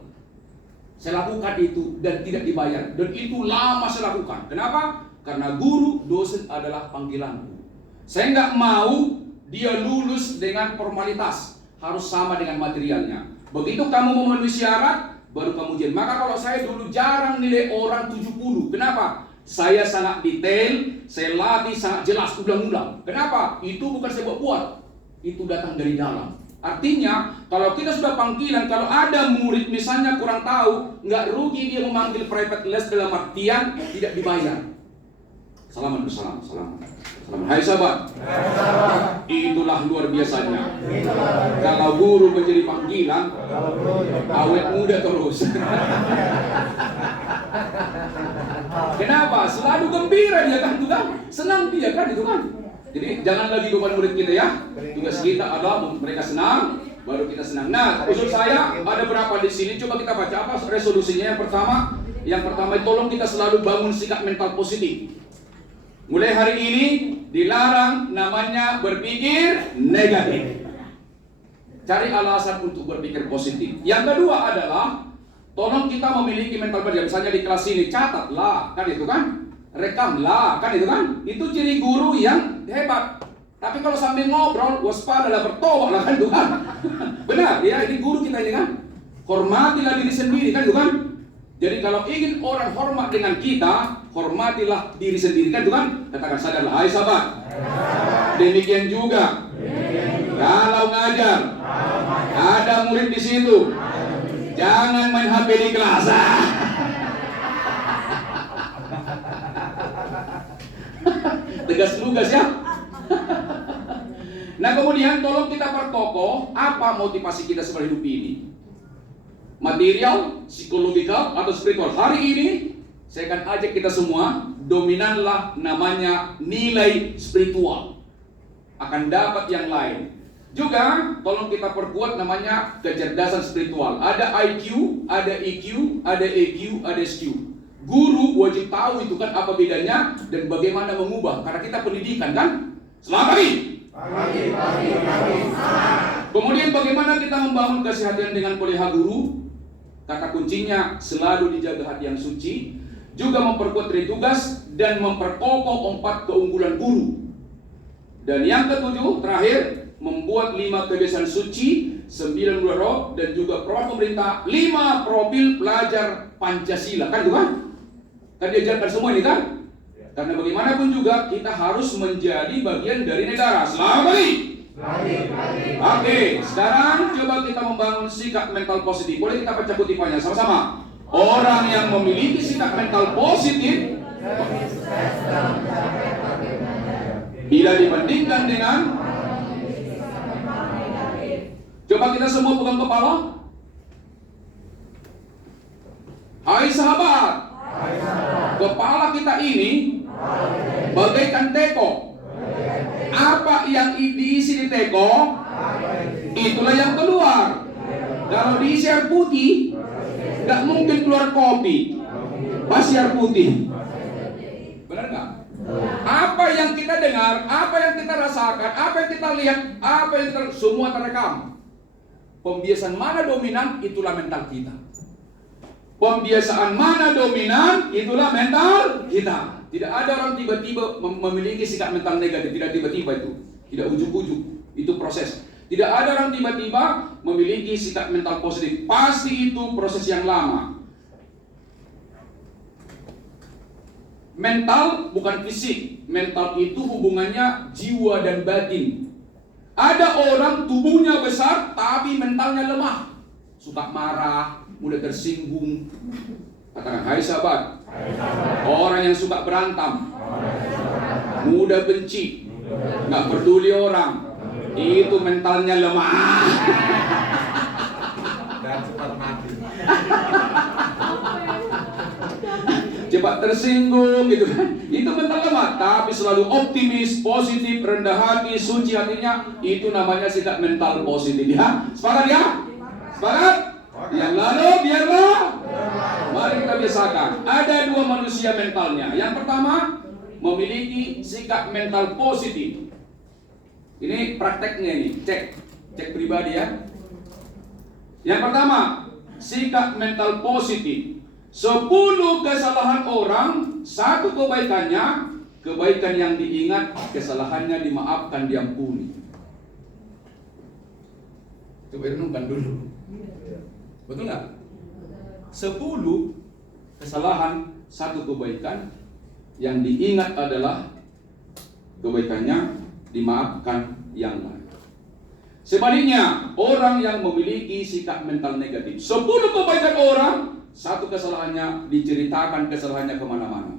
Saya lakukan itu dan tidak dibayar. Dan itu lama saya lakukan. Kenapa? Karena guru, dosen adalah panggilanku. Saya nggak mau dia lulus dengan formalitas. Harus sama dengan materialnya. Begitu kamu memenuhi syarat, baru kamu ujian. Maka kalau saya dulu jarang nilai orang 70. Kenapa? Saya sangat detail, saya latih sangat jelas, ulang-ulang. Kenapa? Itu bukan saya buat. Itu datang dari dalam. Artinya, kalau kita sudah panggilan, kalau ada murid misalnya kurang tahu, nggak rugi dia memanggil private les dalam artian tidak dibayar. Salaman bersalam, salaman. Hai sahabat, itulah luar biasanya. Kalau guru menjadi panggilan, awet muda terus. Kenapa? Selalu gembira dia kan, itu kan? Senang dia kan, itu kan? Jadi jangan lagi beban murid kita ya. Tugas kita adalah mereka senang, baru kita senang. Nah, usul saya ada berapa di sini? Coba kita baca apa resolusinya. Yang pertama, tolong kita selalu bangun sikap mental positif. Mulai hari ini dilarang namanya berpikir negatif. Cari alasan untuk berpikir positif. Yang kedua adalah tolong kita memiliki mental baja. Misalnya di kelas ini catatlah, kan itu kan? Rekamlah, kan itu kan? Itu ciri guru yang hebat. Tapi kalau sambil ngobrol, waspadalah, bertobatlah, kan itu kan? Benar, ya ini guru kita ini kan? Hormatilah diri sendiri, kan itu kan? Jadi kalau ingin orang hormat dengan kita, hormatilah diri sendiri. Kan Tuhan katakan, sadarlah, hai sahabat. Demikian juga kalau ngajar, ada murid di situ, jangan main HP di kelas. Tegas lugas ya. Nah kemudian tolong kita perkokoh apa motivasi kita sebagai hidup ini. Material, psikologikal, atau spiritual. Hari ini saya akan ajak kita semua, dominanlah namanya nilai spiritual. Akan dapat yang lain. Juga tolong kita perkuat namanya kecerdasan spiritual. Ada IQ, ada EQ, ada EQ, ada SQ. Guru wajib tahu itu kan apa bedanya dan bagaimana mengubah. Karena kita pendidikan kan. Selamat pagi. Pagi. Kemudian bagaimana kita membangun kesehatan dengan pelihara guru? Kata kuncinya selalu dijaga hati yang suci, juga memperkuat dari tugas dan memperkokoh 4 keunggulan guru. Dan yang ketujuh terakhir, membuat 5 kebiasaan suci, 9 buah roh, dan juga program pemerintah 5 profil pelajar Pancasila. Kan itu kan? Kan diajarkan semua ini kan? Karena bagaimanapun juga kita harus menjadi bagian dari negara. Selamat pagi. Oke, sekarang coba kita membangun sikap mental positif. Boleh kita baca kutipannya sama-sama? Orang yang memiliki sikap mental positif bila dibandingkan dengan, coba kita semua pegang kepala. Hai sahabat, kepala kita ini bagaikan teko. Apa yang diisi di teko, itulah yang keluar. Kalau diisi air putih, gak mungkin keluar kopi, pasti air putih. Benar nggak? Apa yang kita dengar, apa yang kita rasakan, apa yang kita lihat, apa yang kita, semua terekam. Pembiasaan mana dominan, itulah mental kita. Pembiasaan mana dominan, itulah mental kita. Tidak ada orang tiba-tiba memiliki sikap mental negatif. Tidak tiba-tiba itu. Tidak ujuk-ujuk. Itu proses. Tidak ada orang tiba-tiba memiliki sikap mental positif. Pasti itu proses yang lama. Mental bukan fisik. Mental itu hubungannya jiwa dan batin. Ada orang tubuhnya besar tapi mentalnya lemah. Suka marah, mudah tersinggung. Katakan, hai sahabat. Orang yang suka berantem, mudah benci, nggak peduli orang, itu mentalnya lemah. Dan cepat mati. Cepat tersinggung gitu kan. Itu mental lemah, tapi selalu optimis, positif, rendah hati, suci hatinya, itu namanya sikap mental positif ya. Sepakat ya? Sepakat? Yang lalu biarlah. Mari kita biasakan. Ada 2 manusia mentalnya. Yang pertama, memiliki sikap mental positif. Ini prakteknya ini, cek pribadi ya. Yang pertama, sikap mental positif. 10 kesalahan orang, 1 kebaikannya, kebaikan yang diingat, kesalahannya dimaafkan, diampuni. Coba renungkan dulu. Betul nggak? 10 kesalahan, 1 kebaikan, yang diingat adalah kebaikannya, dimaafkan yang lain. Sebaliknya, orang yang memiliki sikap mental negatif, 10 kebaikan orang, 1 kesalahannya diceritakan kesalahannya kemana-mana.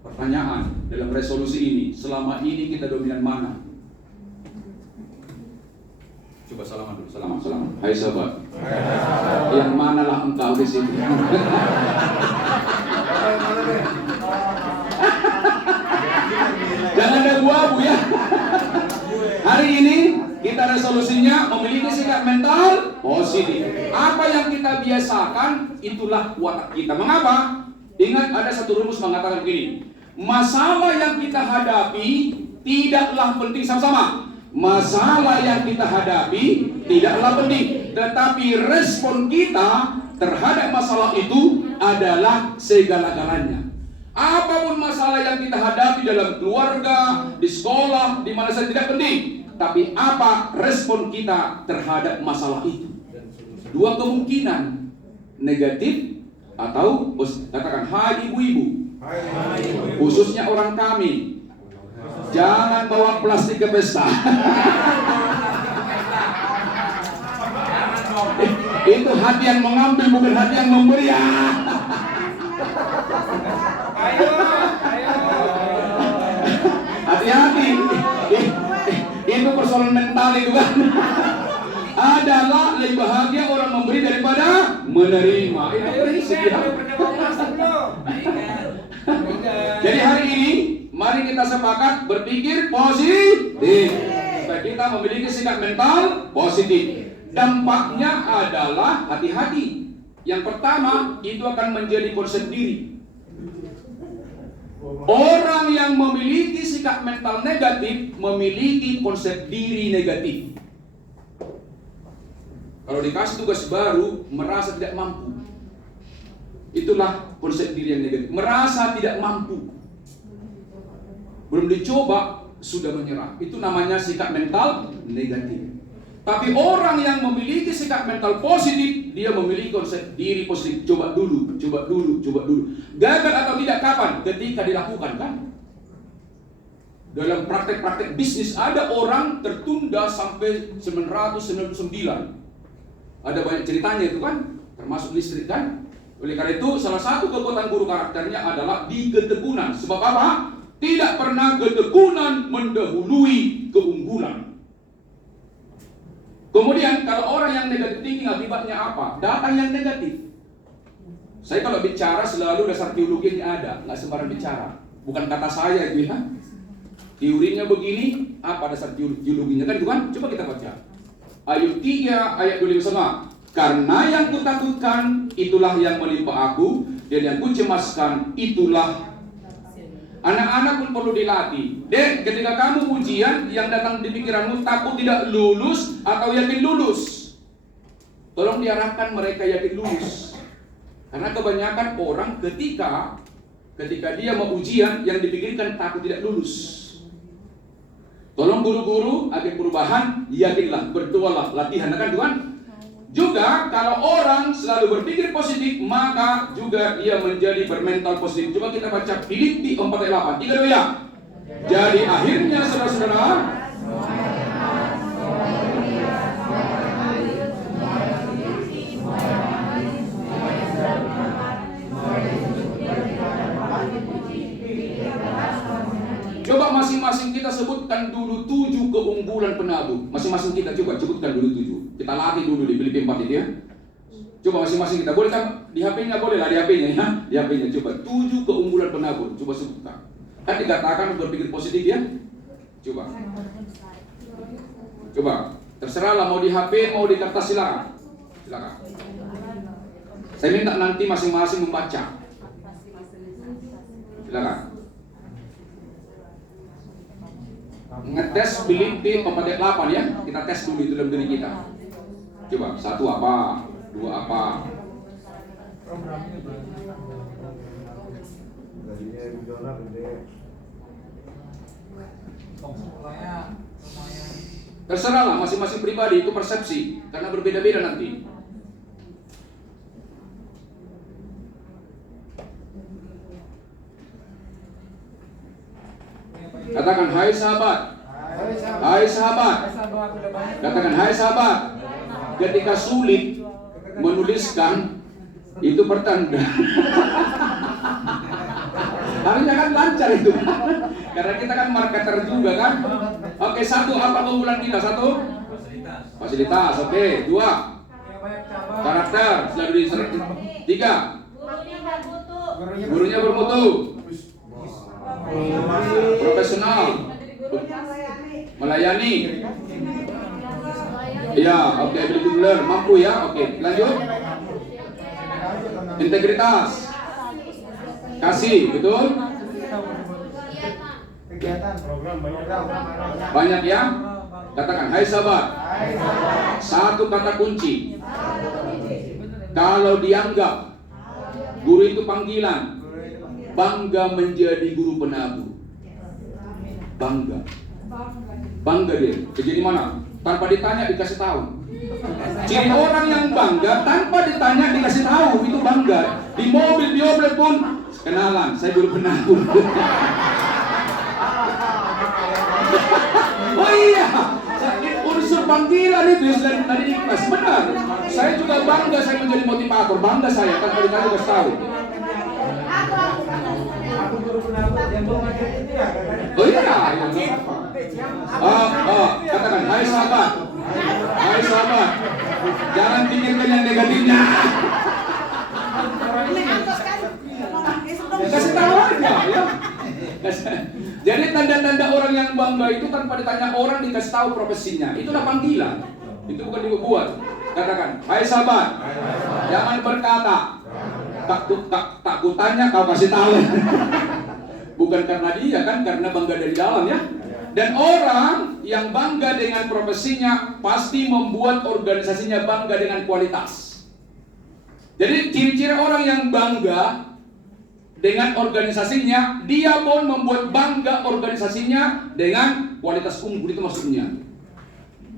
Pertanyaan dalam resolusi ini, selama ini kita dominan mana? Coba salaman dulu, salaman. Hai sahabat. Yang manalah engkau di sini? Jangan ada abu-abu ya. Hari ini kita resolusinya memiliki sikap mental positif. Apa yang kita biasakan, itulah watak kita. Mengapa? Ingat ada satu rumus mengatakan begini. Masalah yang kita hadapi tidaklah penting sama-sama. Masalah yang kita hadapi tidaklah penting, tetapi respon kita terhadap masalah itu adalah segala-galanya. Apapun masalah yang kita hadapi dalam keluarga, di sekolah, di mana saja tidak penting, tapi apa respon kita terhadap masalah itu. 2 kemungkinan. negatif atau katakan hai ibu-ibu, khususnya orang kami, jangan bawa plastik ke pesta. Itu hati yang mengambil, bukan hati yang memberi. Hati-hati. Itu persoalan mental itu kan. Adalah lebih bahagia orang memberi daripada menerima. Itu prinsip ya. Jadi hari ini mari kita sepakat berpikir positif supaya kita memiliki sikap mental positif. Dampaknya adalah hati-hati. Yang pertama, itu akan menjadi konsep diri. Orang yang memiliki sikap mental negatif memiliki konsep diri negatif. Kalau dikasih tugas baru, merasa tidak mampu. Itulah konsep diri yang negatif. Merasa tidak mampu. Belum dicoba, sudah menyerah. Itu namanya sikap mental negatif. Tapi orang yang memiliki sikap mental positif, dia memiliki konsep diri positif. Coba dulu, coba dulu, coba dulu. Gagal atau tidak kapan? Ketika dilakukan kan? Dalam praktek-praktek bisnis ada orang tertunda sampai 999. Ada banyak ceritanya itu kan, termasuk listrik kan. Oleh karena itu salah satu kekuatan guru karakternya adalah di ketekunan. Sebab apa? Tidak pernah ketekunan mendahului keunggulan. Kemudian kalau orang yang negatif thinking akibatnya apa? Datang yang negatif. Saya kalau bicara selalu dasar teologinya ada, nggak sembarang bicara. Bukan kata saya itu ya. Teorinya begini, apa dasar teologinya kan itu kan? Coba kita baca. Ayat 3 ayat 25. Karena yang kutakutkan itulah yang menimpa aku, dan yang kucemaskan itulah. Anak-anak pun perlu dilatih. Dek, ketika kamu ujian yang datang di pikiranmu takut tidak lulus atau yakin lulus, tolong diarahkan mereka yakin lulus. Karena kebanyakan orang ketika dia mau ujian yang dipikirkan takut tidak lulus. Tolong guru-guru agen perubahan, yakinlah, berdoalah, latihan kan Tuhan. Juga kalau orang selalu berpikir positif, maka juga dia menjadi bermental positif. Coba kita baca Filipi 4:8. 3 ya. Jadi akhirnya saudara-saudara, coba masing-masing kita sebutkan dulu 7 keunggulan penabur. Masing-masing kita coba sebutkan dulu 7. Kita latih dulu di Filipi 4 itu ya. Coba masing-masing kita, boleh kan di HP-nya, boleh lah di HP-nya ya. Di HP-nya coba 7 keunggulan penabur. Coba sebutkan. Kan dikatakan berpikir positif ya. Coba. Coba. Terserahlah mau di HP, mau di kertas, silakan. Silakan. Saya minta nanti masing-masing membaca. Silakan. Ngetes Filipi 4:8 ya. Kita tes dulu itu dalam diri kita. Coba, 1 apa? 2 apa? Terserahlah masing-masing pribadi, itu persepsi. Karena berbeda-beda nanti. Katakan, hai sahabat. Hai sahabat. Katakan, hai sahabat. Ketika sulit menuliskan, itu pertanda. Harusnya kan lancar itu. Karena kita kan marketer juga kan. Oke, 1 apa keunggulan kita? 1 fasilitas. Oke, 2 karakter. Selalu diseret. 3 gurunya bermutu. Profesional, melayani. Ya, oke, benar, mampu ya. Oke, lanjut. Integritas, kasih, betul. Banyak ya. Katakan, hai sahabat. 1 kata kunci. Kalau dianggap guru itu panggilan, bangga menjadi guru penabur. Bangga dia. Kerja di mana? Tanpa ditanya dikasih tahu. Ciri orang yang bangga tanpa ditanya dikasih tahu itu bangga. Di mobil pun kenalan, saya guru penabung. Oh iya, unsur panggilan itu yang tadi di kelas benar. Saya juga bangga saya menjadi motivator, bangga saya kan kali-kali kasih tahu. Aku guru penabur yang belum ngajar itu ya katanya. Oh iya, katakan, hai sahabat, jangan pikirkan yang negatifnya. Kasih tahu aja, ya. Jadi tanda-tanda orang yang bangga itu tanpa ditanya orang dikasih tahu profesinya. Itulah panggilan. Itu bukan dibuat. Katakan, hai sahabat, jangan berkata. Tak kutanya kau kasih tahu. Bukan karena dia kan, karena bangga dari dalam ya. Dan orang yang bangga dengan profesinya pasti membuat organisasinya bangga dengan kualitas. Jadi ciri-ciri orang yang bangga dengan organisasinya, dia pun membuat bangga organisasinya dengan kualitas unggul, itu maksudnya.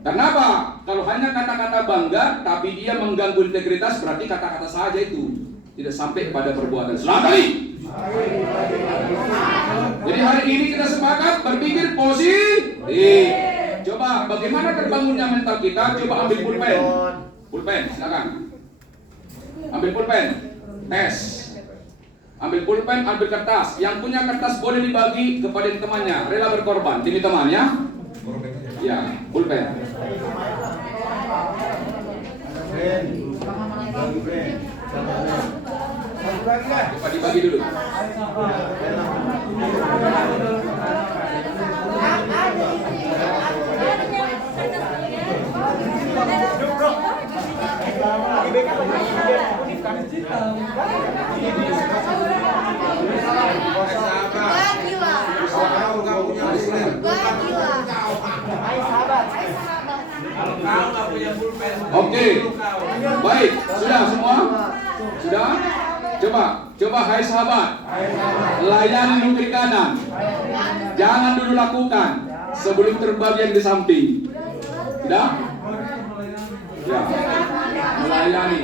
Karena apa? Kalau hanya kata-kata bangga tapi dia mengganggu integritas, berarti kata-kata saja itu, tidak sampai pada perbuatan. Selamat kali. Jadi hari ini kita sepakat berpikir positif. Coba bagaimana terbangunnya mental kita? Coba ambil pulpen. Pulpen, silakan. Ambil pulpen. Tes. Ambil pulpen, ambil kertas. Yang punya kertas boleh dibagi kepada temannya. Rela berkorban demi teman ya. Ya, pulpen. Coba dibagi dulu. Oke, baik, sudah semua? Sudah? Coba hai sahabat, layani dulu kiri kanan. Jangan dulu lakukan sebelum terbagian di samping. Sudah? Ya, melayani.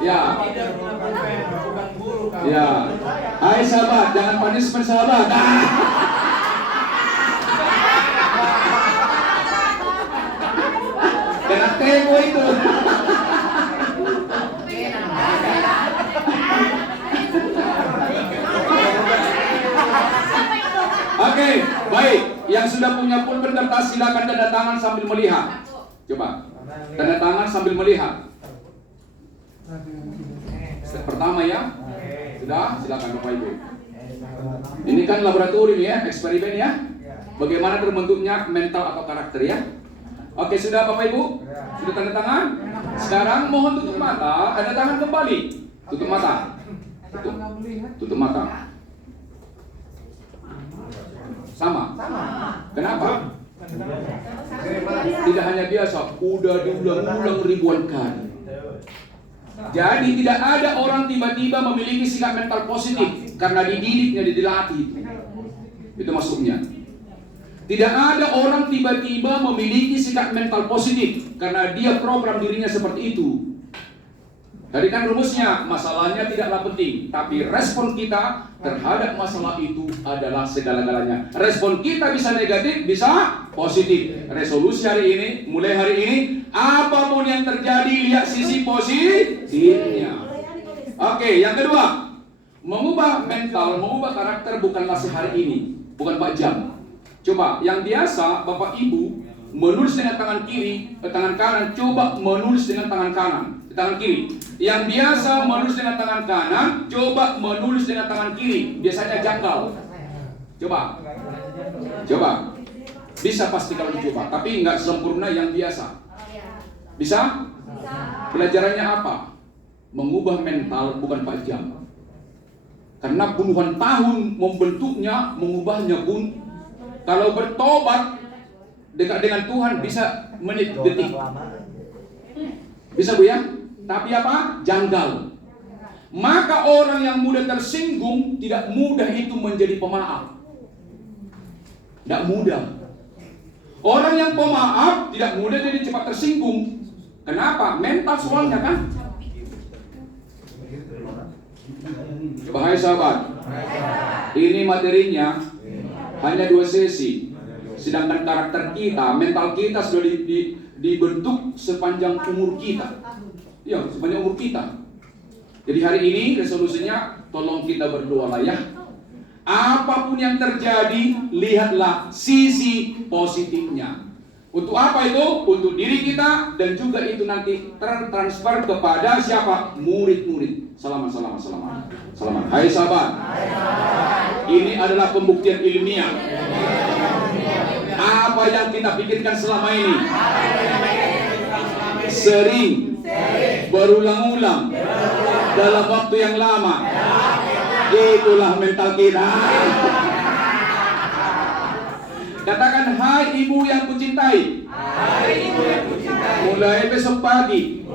Ya. Ya. Hai sahabat, jangan punishment sahabat. Kena teko itu. Oke, baik. Yang sudah punya pulpen kertas silakan tanda tangan sambil melihat. Coba. Tanda tangan sambil melihat. Pertama ya. Sudah, silakan Bapak Ibu. Ini kan laboratorium ya, eksperimen ya. Bagaimana terbentuknya mental atau karakter ya. Oke, sudah Bapak Ibu? Sudah tanda tangan? Sekarang mohon tutup mata, tanda tangan kembali. Tutup mata. Tutup mata. Sama. Kenapa? Tidak hanya biasa, udah diulang-ulang ribuan kali. Jadi tidak ada orang tiba-tiba memiliki sikap mental positif karena dididiknya, dilatih. Itu maksudnya. Tidak ada orang tiba-tiba memiliki sikap mental positif karena dia program dirinya seperti itu. Tadi kan rumusnya, masalahnya tidaklah penting, tapi respon kita terhadap masalah itu adalah segala-galanya. Respon kita bisa negatif, bisa positif. Resolusi hari ini, mulai hari ini, apapun yang terjadi, lihat sisi positifnya. Oke, yang kedua, mengubah mental, mengubah karakter bukanlah sehari ini, bukan 4 jam. Coba, yang biasa Bapak Ibu menulis dengan tangan kiri, tangan kanan, coba menulis dengan tangan kanan, tangan kiri. Yang biasa menulis dengan tangan kanan, coba menulis dengan tangan kiri. Biasanya janggal. Coba. Bisa pasti kalau dicoba, tapi nggak sempurna yang biasa. Bisa? Pelajarannya apa? Mengubah mental bukan 4 jam. Karena puluhan tahun membentuknya, mengubahnya pun. Kalau bertobat dekat dengan Tuhan bisa menit, detik. Bisa Bu ya? Tapi apa? Janggal. Maka orang yang mudah tersinggung tidak mudah itu menjadi pemaaf. Tidak mudah. Orang yang pemaaf tidak mudah jadi cepat tersinggung. Kenapa? Mental soalnya kan. Bahaya sahabat. Ini materinya hanya 2 sesi. Sedangkan karakter kita, mental kita sudah dibentuk sepanjang umur kita. Ya, sepanjang umur kita. Jadi hari ini resolusinya, tolong kita berdoa ya. Apapun yang terjadi, lihatlah sisi positifnya. Untuk apa itu? Untuk diri kita, dan juga itu nanti tertransfer kepada siapa? Murid-murid. Selamat. Hai sahabat. Ini adalah pembuktian ilmiah. Apa yang kita pikirkan selama ini sering berulang-ulang dalam waktu yang lama, itulah mental kita. Katakan, hai ibu yang kucintai. Mulai besok pagi,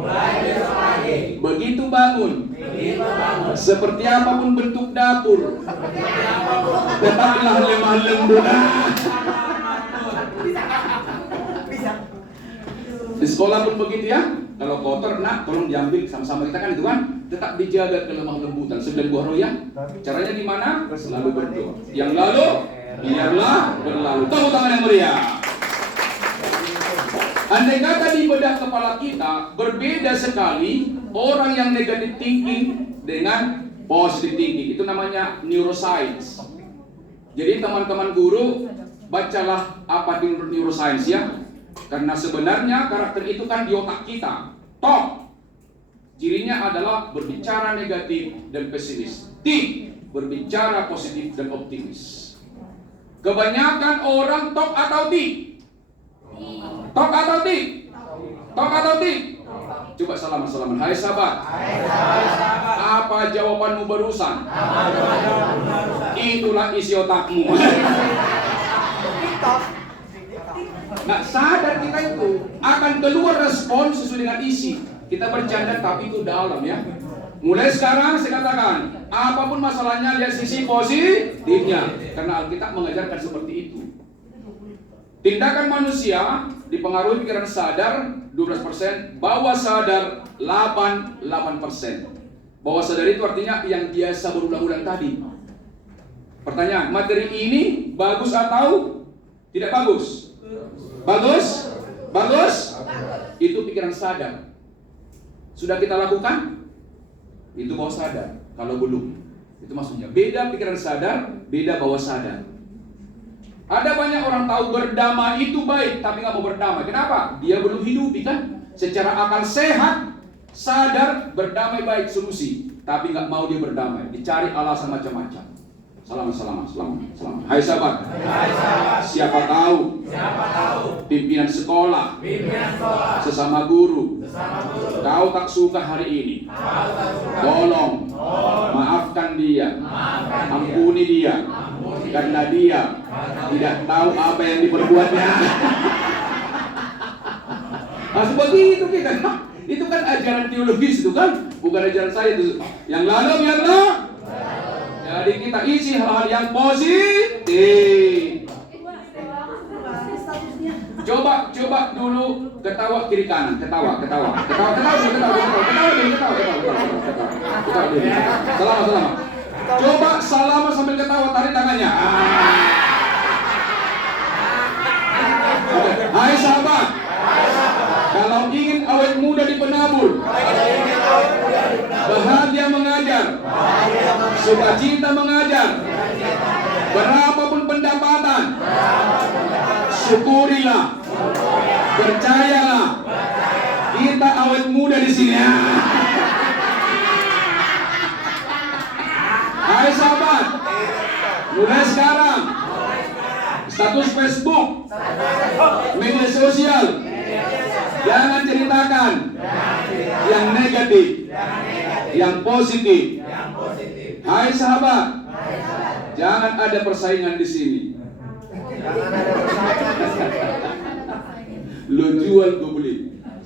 begitu bangun, seperti apapun bentuk dapur, tetaplah lemah lembut. Di sekolah pun begitu ya. Kalau kotor, nak tolong diambil sama-sama kita kan itu kan. Tetap dijaga kelemah lembutan. 9 buah roh ya. Caranya gimana? Selalu berdoa. Yang lalu biarlah berlalu. Tepuk tangan yang meriah. Andai kata di bedah kepala kita berbeda sekali orang yang negative thinking dengan positive thinking. Itu namanya neuroscience. Jadi teman-teman guru, bacalah apa di neuroscience ya. Karena sebenarnya karakter itu kan di otak kita. Top. Cirinya adalah berbicara negatif dan pesimis. Tik, berbicara positif dan optimis. Kebanyakan orang top atau tik? Top atau tik? Top atau tik? Coba salaman. Hai sahabat. Apa jawabanmu barusan? Itulah isi otakmu. Nah, sadar kita itu akan keluar respon sesuai dengan isi. Kita bercanda tapi itu dalam ya. Mulai sekarang saya katakan, apapun masalahnya lihat sisi positifnya. Karena Alkitab mengajarkan seperti itu. Tindakan manusia dipengaruhi pikiran sadar 12%, bawah sadar 8%. Bawah sadar itu artinya yang biasa berulang-ulang tadi. Pertanyaan, materi ini bagus atau tidak bagus? Bagus? Itu pikiran sadar. Sudah kita lakukan? Itu bawah sadar. Kalau belum, itu maksudnya beda pikiran sadar, beda bawah sadar. Ada banyak orang tahu berdamai itu baik, tapi nggak mau berdamai. Kenapa? Dia belum hidupi kan? Secara akal sehat, sadar berdamai baik solusi, tapi nggak mau dia berdamai. Dicari alasan macam-macam. Selamat. Hai sahabat. Siapa tahu pimpinan sekolah, sesama guru, kau tak suka hari ini, tolong maafkan dia, ampuni dia, karena dia tidak tahu apa yang diperbuatnya. Nah, begitu kita. Itu kan ajaran teologis itu kan, bukan ajaran saya itu. Yang lalu biarlah. Jadi kita isi hal-hal yang positif. Coba dulu ketawa kiri kanan, ketawa dulu. Selama. Coba selama sambil ketawa, tarik tangannya. Hai sahabat, kalau ingin awet muda di penabur, bahagia mengajar, sukacita mengajar, berapapun pendapatan, syukurilah, percayalah, kita awet muda di sini. Hai sahabat, mulai sekarang status Facebook, media sosial, jangan ceritakan yang negatif, yang positif. Hai sahabat, jangan ada persaingan di sini. Lo jual, gue beli.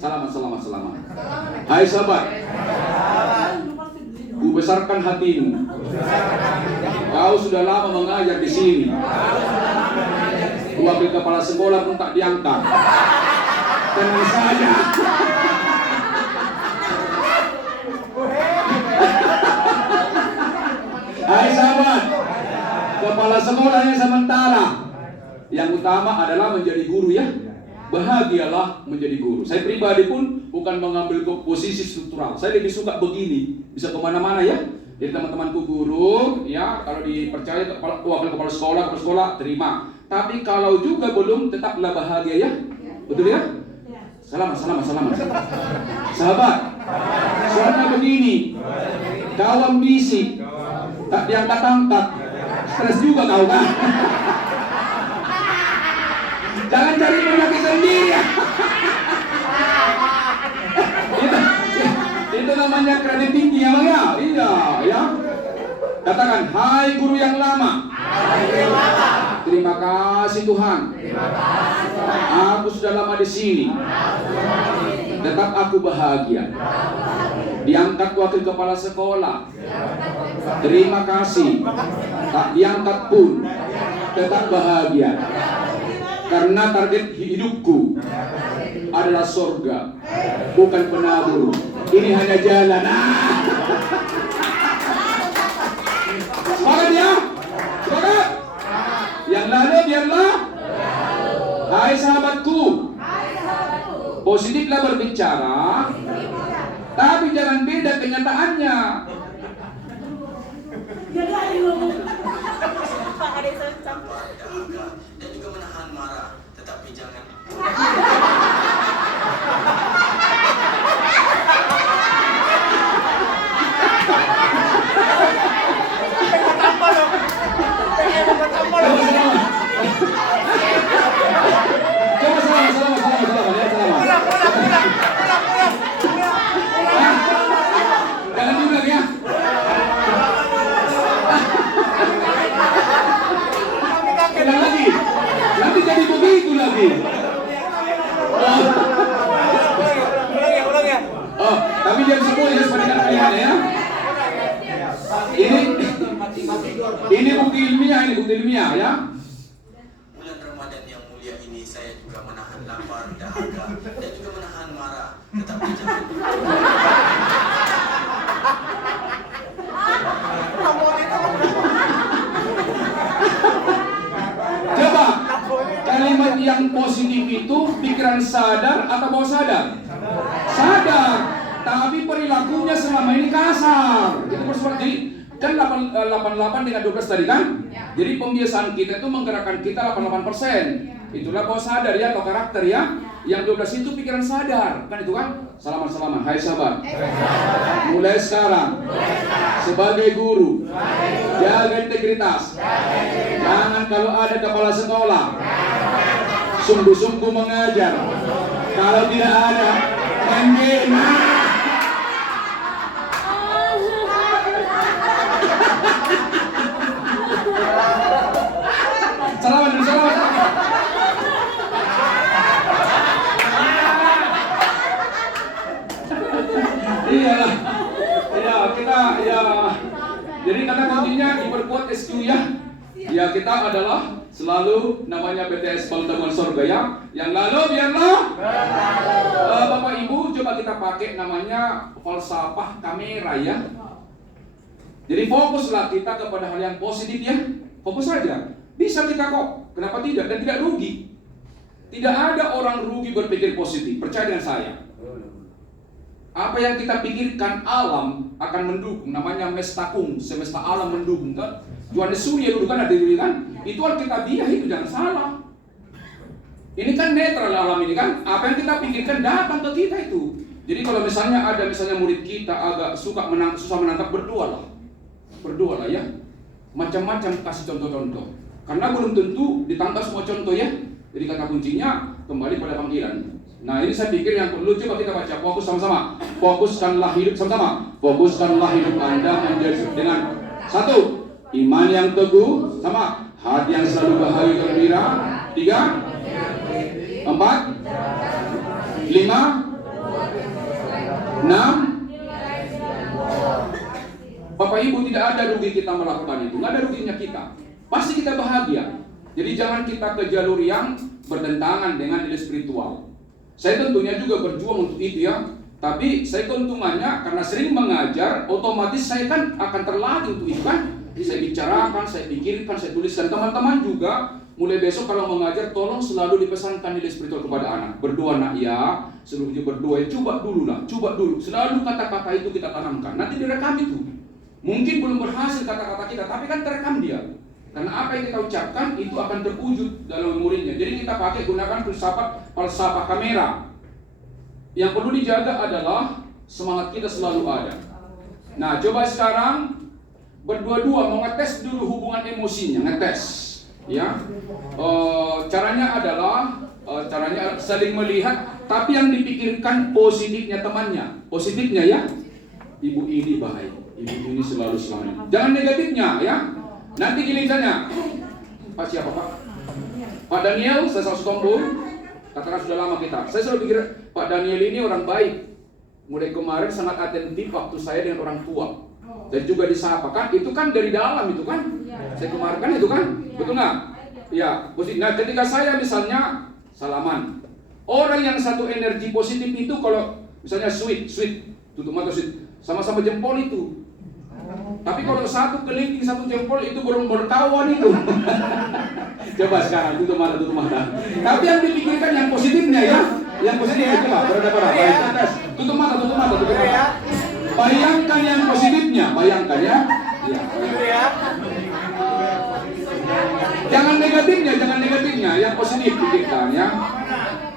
Selamat. Hai sahabat, ku besarkan hatimu. Kau sudah lama mengajar di sini. Ku Wakil kepala sekolah pun tak diangkat. Tenang saja. Hai sahabat, kepala sekolahnya sementara. Yang utama adalah menjadi guru ya. Bahagialah menjadi guru. Saya pribadi pun bukan mengambil posisi struktural. Saya lebih suka begini, bisa kemana-mana ya. Jadi teman-temanku guru, ya kalau dipercaya wakil kepala sekolah terima. Tapi kalau juga belum, tetaplah bahagia ya. Betul ya? Selamat. Sahabat, soalnya begini, kau ambisi, tak diangkat-angkat, stres juga kau kan? Jangan cari penyakit sendiri ya. Itu namanya kredit tinggi ya bang ya? Iya ya. Katakan, hai guru yang lama. Terima kasih Tuhan. Aku sudah lama di sini. Tetap aku bahagia. Diangkat wakil kepala sekolah. Terima kasih. Tak diangkat pun tetap bahagia. Karena target hidupku adalah surga, bukan penabur. Ini hanya jalan. Semangat ya, semangat. Yang lalu biarlah. Hai sahabatku, positiflah berbicara, tapi jangan beda kenyataannya. Dan juga menahan marah, tetapi jangan. Jangan juga ya. Ulang lagi. Nanti jadi begitu lagi. Oh, tapi jam 10 ya sepanjang kalian ya. Ini bukti ilmiah ya. Bulan Ramadan yang mulia ini saya juga menahan lapar, dahaga, dan juga menahan marah, tetapi jangan. Coba kalimat yang positif itu pikiran sadar atau bawah sadar? Sadar, tapi perilakunya selama ini kasar. Itu seperti kan 88 dengan 12 tadi kan? Jadi pembiasaan kita itu menggerakkan kita 88%. Itulah bawah sadar ya atau karakter ya. Yang 12 itu pikiran sadar. Kan itu kan? Salaman. Hai sahabat. Mulai sekarang sebagai guru jaga integritas. Jangan kalau ada kepala sekolah sungguh-sungguh mengajar. Kalau tidak ada menghina. Selamat. Iyalah. Ya, kita ya. Jadi kata kuncinya diperkuat SQ ya. Ya, kita adalah selalu namanya BTS Bangun Surga ya. Yang lalu biarlah. Bapak Ibu coba kita pakai namanya falsafah kamera ya. Jadi fokuslah kita kepada hal yang positif ya. Fokus saja. Bisa kita kok. Kenapa tidak? Dan tidak rugi. Tidak ada orang rugi berpikir positif. Percaya dengan saya. Apa yang kita pikirkan alam akan mendukung. Namanya mestakung, semesta alam mendukung kan. Johannes Surya dulu kan ada diri kan. Itu alkitabiah itu jangan salah. Ini kan netral alam ini kan. Apa yang kita pikirkan datang ke kita itu. Jadi kalau misalnya ada murid kita agak susah menangkap, berdoalah ya. Macam-macam kasih contoh-contoh. Karena belum tentu ditangkap semua contoh ya. Jadi kata kuncinya kembali pada panggilan. Nah ini saya pikir yang perlu coba kita baca. Fokus sama-sama. Fokuskanlah hidup sama-sama. Fokuskanlah hidup Anda menjadi dengan satu, iman yang teguh, sama hati yang selalu bahagia gembira. 3, 4, 5, 6. Bapak Ibu tidak ada rugi kita melakukan itu. Nggak ada ruginya kita. Pasti kita bahagia. Jadi jangan kita ke jalur yang bertentangan dengan nilai spiritual. Saya tentunya juga berjuang untuk itu ya. Tapi saya keuntungannya karena sering mengajar, otomatis saya kan akan terlatih untuk itu kan. Saya bicarakan, saya pikirkan, saya tuliskan. Teman-teman juga mulai besok kalau mengajar, tolong selalu dipesankan nilai spiritual kepada anak. Berdoa nak ya, sebelum dia berdoa, coba dulu lah, coba dulu. Selalu kata-kata itu kita tanamkan. Nanti direkam itu. Mungkin belum berhasil kata-kata kita, tapi kan terekam dia. Karena apa yang kita ucapkan itu akan terwujud dalam memorinya. Jadi kita gunakan falsafah kamera. Yang perlu dijaga adalah semangat kita selalu ada. Nah, coba sekarang berdua-dua mau ngetes dulu hubungan emosinya, ngetes. Ya, caranya adalah saling melihat, tapi yang dipikirkan positifnya temannya, positifnya ya. Ibu ini baik, ibu ini selalu selamat. Jangan negatifnya ya. Nanti gilirannya, Pak siapa Pak? Pak Daniel, saya salah satu katakan sudah lama kita. Saya selalu pikir Pak Daniel ini orang baik. Mulai kemarin sangat atentif waktu saya dengan orang tua. Dan juga disapa kan, itu kan dari dalam itu kan. Saya kemarin kan itu kan, betul nggak? Ya, positif. Nah, ketika saya misalnya salaman, orang yang satu energi positif itu kalau misalnya sweet, tutup mata sweet, sama-sama jempol itu. Tapi kalau satu kelingking satu jempol itu belum berkawan itu. Coba sekarang tutup mata. Tapi yang dipikirkan yang positifnya ya, yang positif itu lah. Berada. Tutup mata. Bayangkan yang positifnya, bayangkan ya. Jangan negatifnya, yang positif pikirkan ya.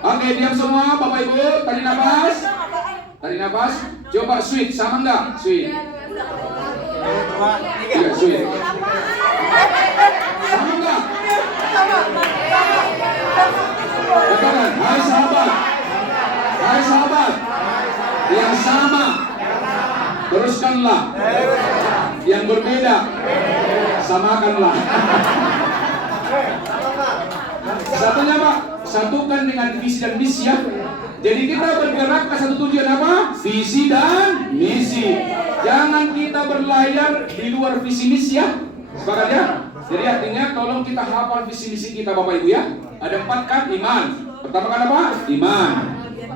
Oke, diam semua, Bapak Ibu, tarik nafas. Coba sweet, sama enggak? Sweet. Iya, sweet. Sama enggak? Katakan, hai sahabat. Yang sama, teruskanlah. Yang berbeda, samakanlah. Satunya Pak, satukan dengan visi dan misi ya. Jadi kita bergerak ke satu tujuan apa? Visi dan misi. Jangan kita berlayar di luar visi misi ya. Sepakat ya? Jadi artinya tolong kita hafal visi misi kita Bapak Ibu ya. Ada 4 kan iman. Pertama kan apa? Iman,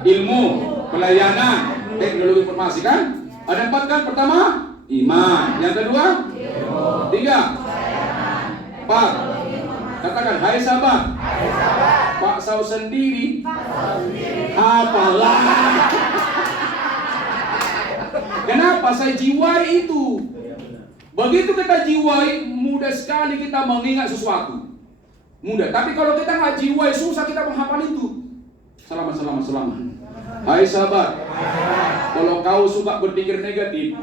ilmu, pelayanan, teknologi informasi kan? Ada 4 kan? Pertama iman. Yang kedua? 3. 4. Katakan, hai sahabat. Pak Sau sendiri. Apalah. Kenapa saya jiwai itu? Begitu kita jiwai, mudah sekali kita mengingat sesuatu. Mudah. Tapi kalau kita nggak jiwai, susah kita menghafal itu. Selamat. Hai sahabat. Kalau kau suka berpikir negatif,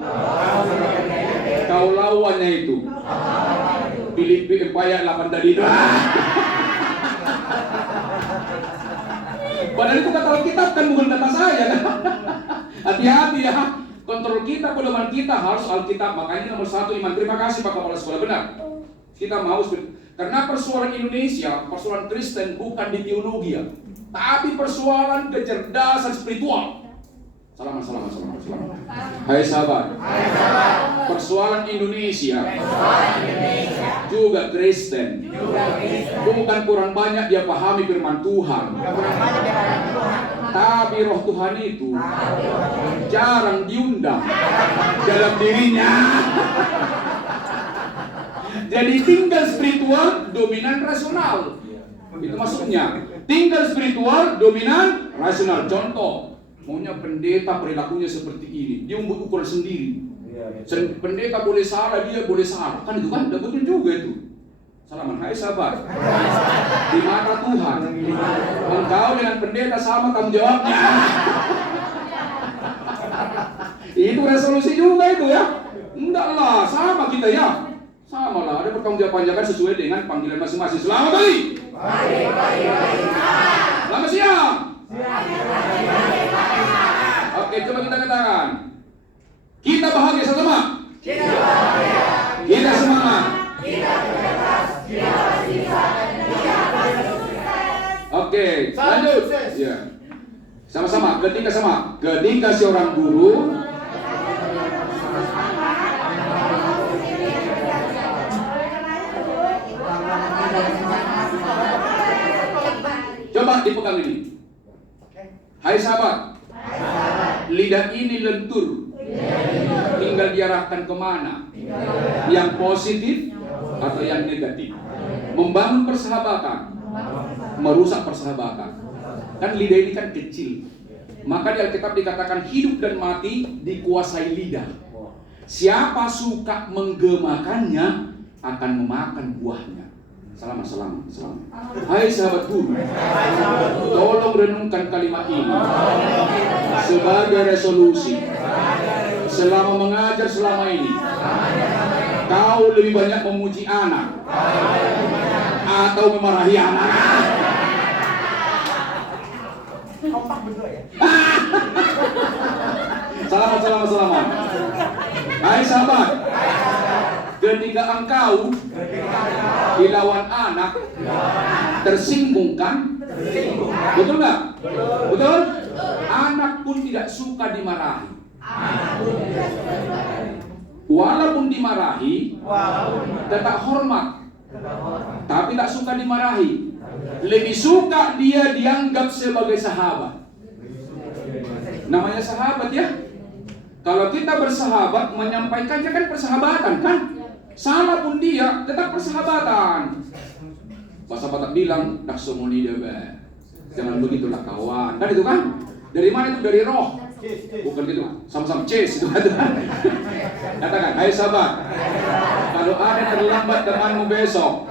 kau lawannya itu. Filipi 4:8 tadi. Padahal itu kata Alkitab kan, bukan kata saya kan. Hati-hati ya. Kontrol kita, pedoman kita harus Alkitab. Makanya nomor 1 iman. Terima kasih Pak Kepala Sekolah, benar. Kita mau karena persoalan Indonesia, persoalan Kristen bukan di teologi ya, tapi persoalan kecerdasan spiritual. Selamat. Hai sahabat. Persoalan Indonesia juga Kristen. Bukan kurang banyak dia pahami firman Tuhan. Tapi roh Tuhan itu jarang diundang dalam dirinya. Jadi tinggal spiritual, dominan rasional. Itu maksudnya. Tinggal spiritual, dominan rasional. Contoh, maunya pendeta perilakunya seperti ini, dia membuat ukuran sendiri. Pendeta boleh salah, dia boleh salah. Kan itu kan, betul juga itu. Salaman, hai sahabat. Di mata Tuhan, engkau dengan pendeta sama tanggung jawabnya. Itu resolusi juga itu ya. Enggak lah, sama kita ya. Sama lah, ada pertanggungjawabannya kan sesuai dengan panggilan masing-masing. Selamat pagi. Selamat siang. Oke, coba kita katakan. Kita bahagia sama. Kita semangat. Oke, lanjut. Ya. Sama-sama, ketika si orang guru dipegang ini. Hai sahabat, lidah ini lentur, tinggal diarahkan kemana? Yang positif atau yang negatif? Membangun persahabatan, merusak persahabatan. Kan lidah ini kan kecil. Maka di Alkitab dikatakan hidup dan mati dikuasai lidah. Siapa suka menggemakannya akan memakan buahnya. Selamat. Hai sahabat guru, tolong renungkan kalimat ini sebagai resolusi. Selama mengajar selama ini, kau lebih banyak memuji anak atau memarahi anak? Kompak berdua ya? Selamat. Hai sahabat, ketika engkau dilawan anak, tersinggung kan? Betul nggak? Betul? Anak pun tidak suka dimarahi. Walaupun dimarahi, tetap hormat. Tapi tak suka dimarahi. Lebih suka dia dianggap sebagai sahabat. Namanya sahabat ya. Kalau kita bersahabat, menyampaikannya kan persahabatan kan? Salah pun dia, tetap persahabatan. Bahasa Batak bilang, naksomoni debe. Jangan begitulah kawan. Kan itu kan? Dari mana itu? Dari roh. Bukan gitu. Sama-sama chase itu. Katakan, hai sahabat. Kalau ada terlambat temanmu besok.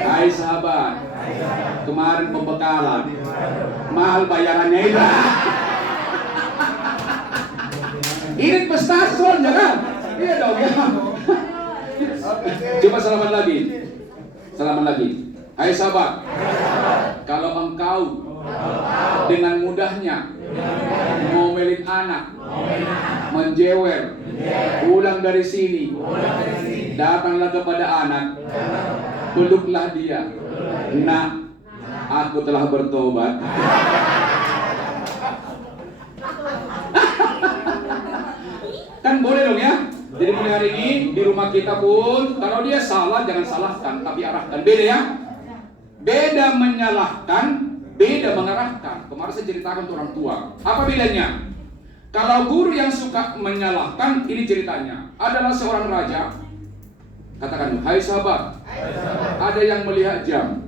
Hai sahabat. Kemarin pembekalan. Mahal bayarannya itu. Ini prestasi soalnya kan? Iya dong ya. Coba salaman lagi. Hai sahabat, kalau engkau dengan mudahnya ngomelin anak, menjewer, pulang dari sini, datanglah kepada anak, peluklah dia. Nak, aku telah bertobat. Kan boleh dong ya. Jadi mulai hari ini di rumah kita pun, kalau dia salah jangan salahkan, tapi arahkan. Beda ya. Beda menyalahkan, beda mengarahkan. Kemarin saya ceritakan untuk orang tua. Apa bedanya? Kalau guru yang suka menyalahkan, ini ceritanya. Adalah seorang raja. Katakan, hai sahabat, ada yang melihat jam.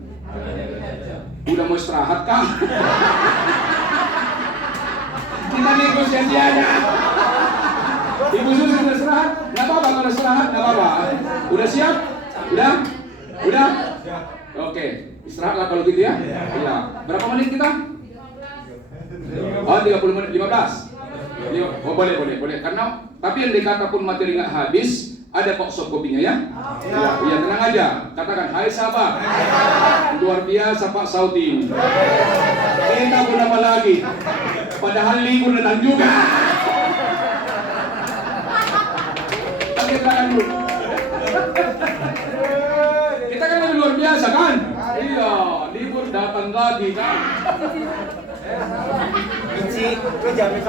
Udah mau istirahat kah? Kita negosiasi aja. Ibu Susi sudah istirahat? Nggak apa-apa kalau istirahat, nggak apa-apa. Udah siap? Udah? Oke, istirahatlah kalau gitu ya. Iya. Berapa menit kita? Oh, 30 menit, 15. Oh, boleh. Karena tapi yang dikata pun materi nggak habis, ada kok sop kopinya ya. Iya, tenang aja. Katakan, hai sahabat. Luar biasa Pak Sauti. Kita pun apa lagi? Padahal libur datang juga. Kita kan lebih luar biasa kan? Iya, libur datang lagi kan? Benci, lu jangan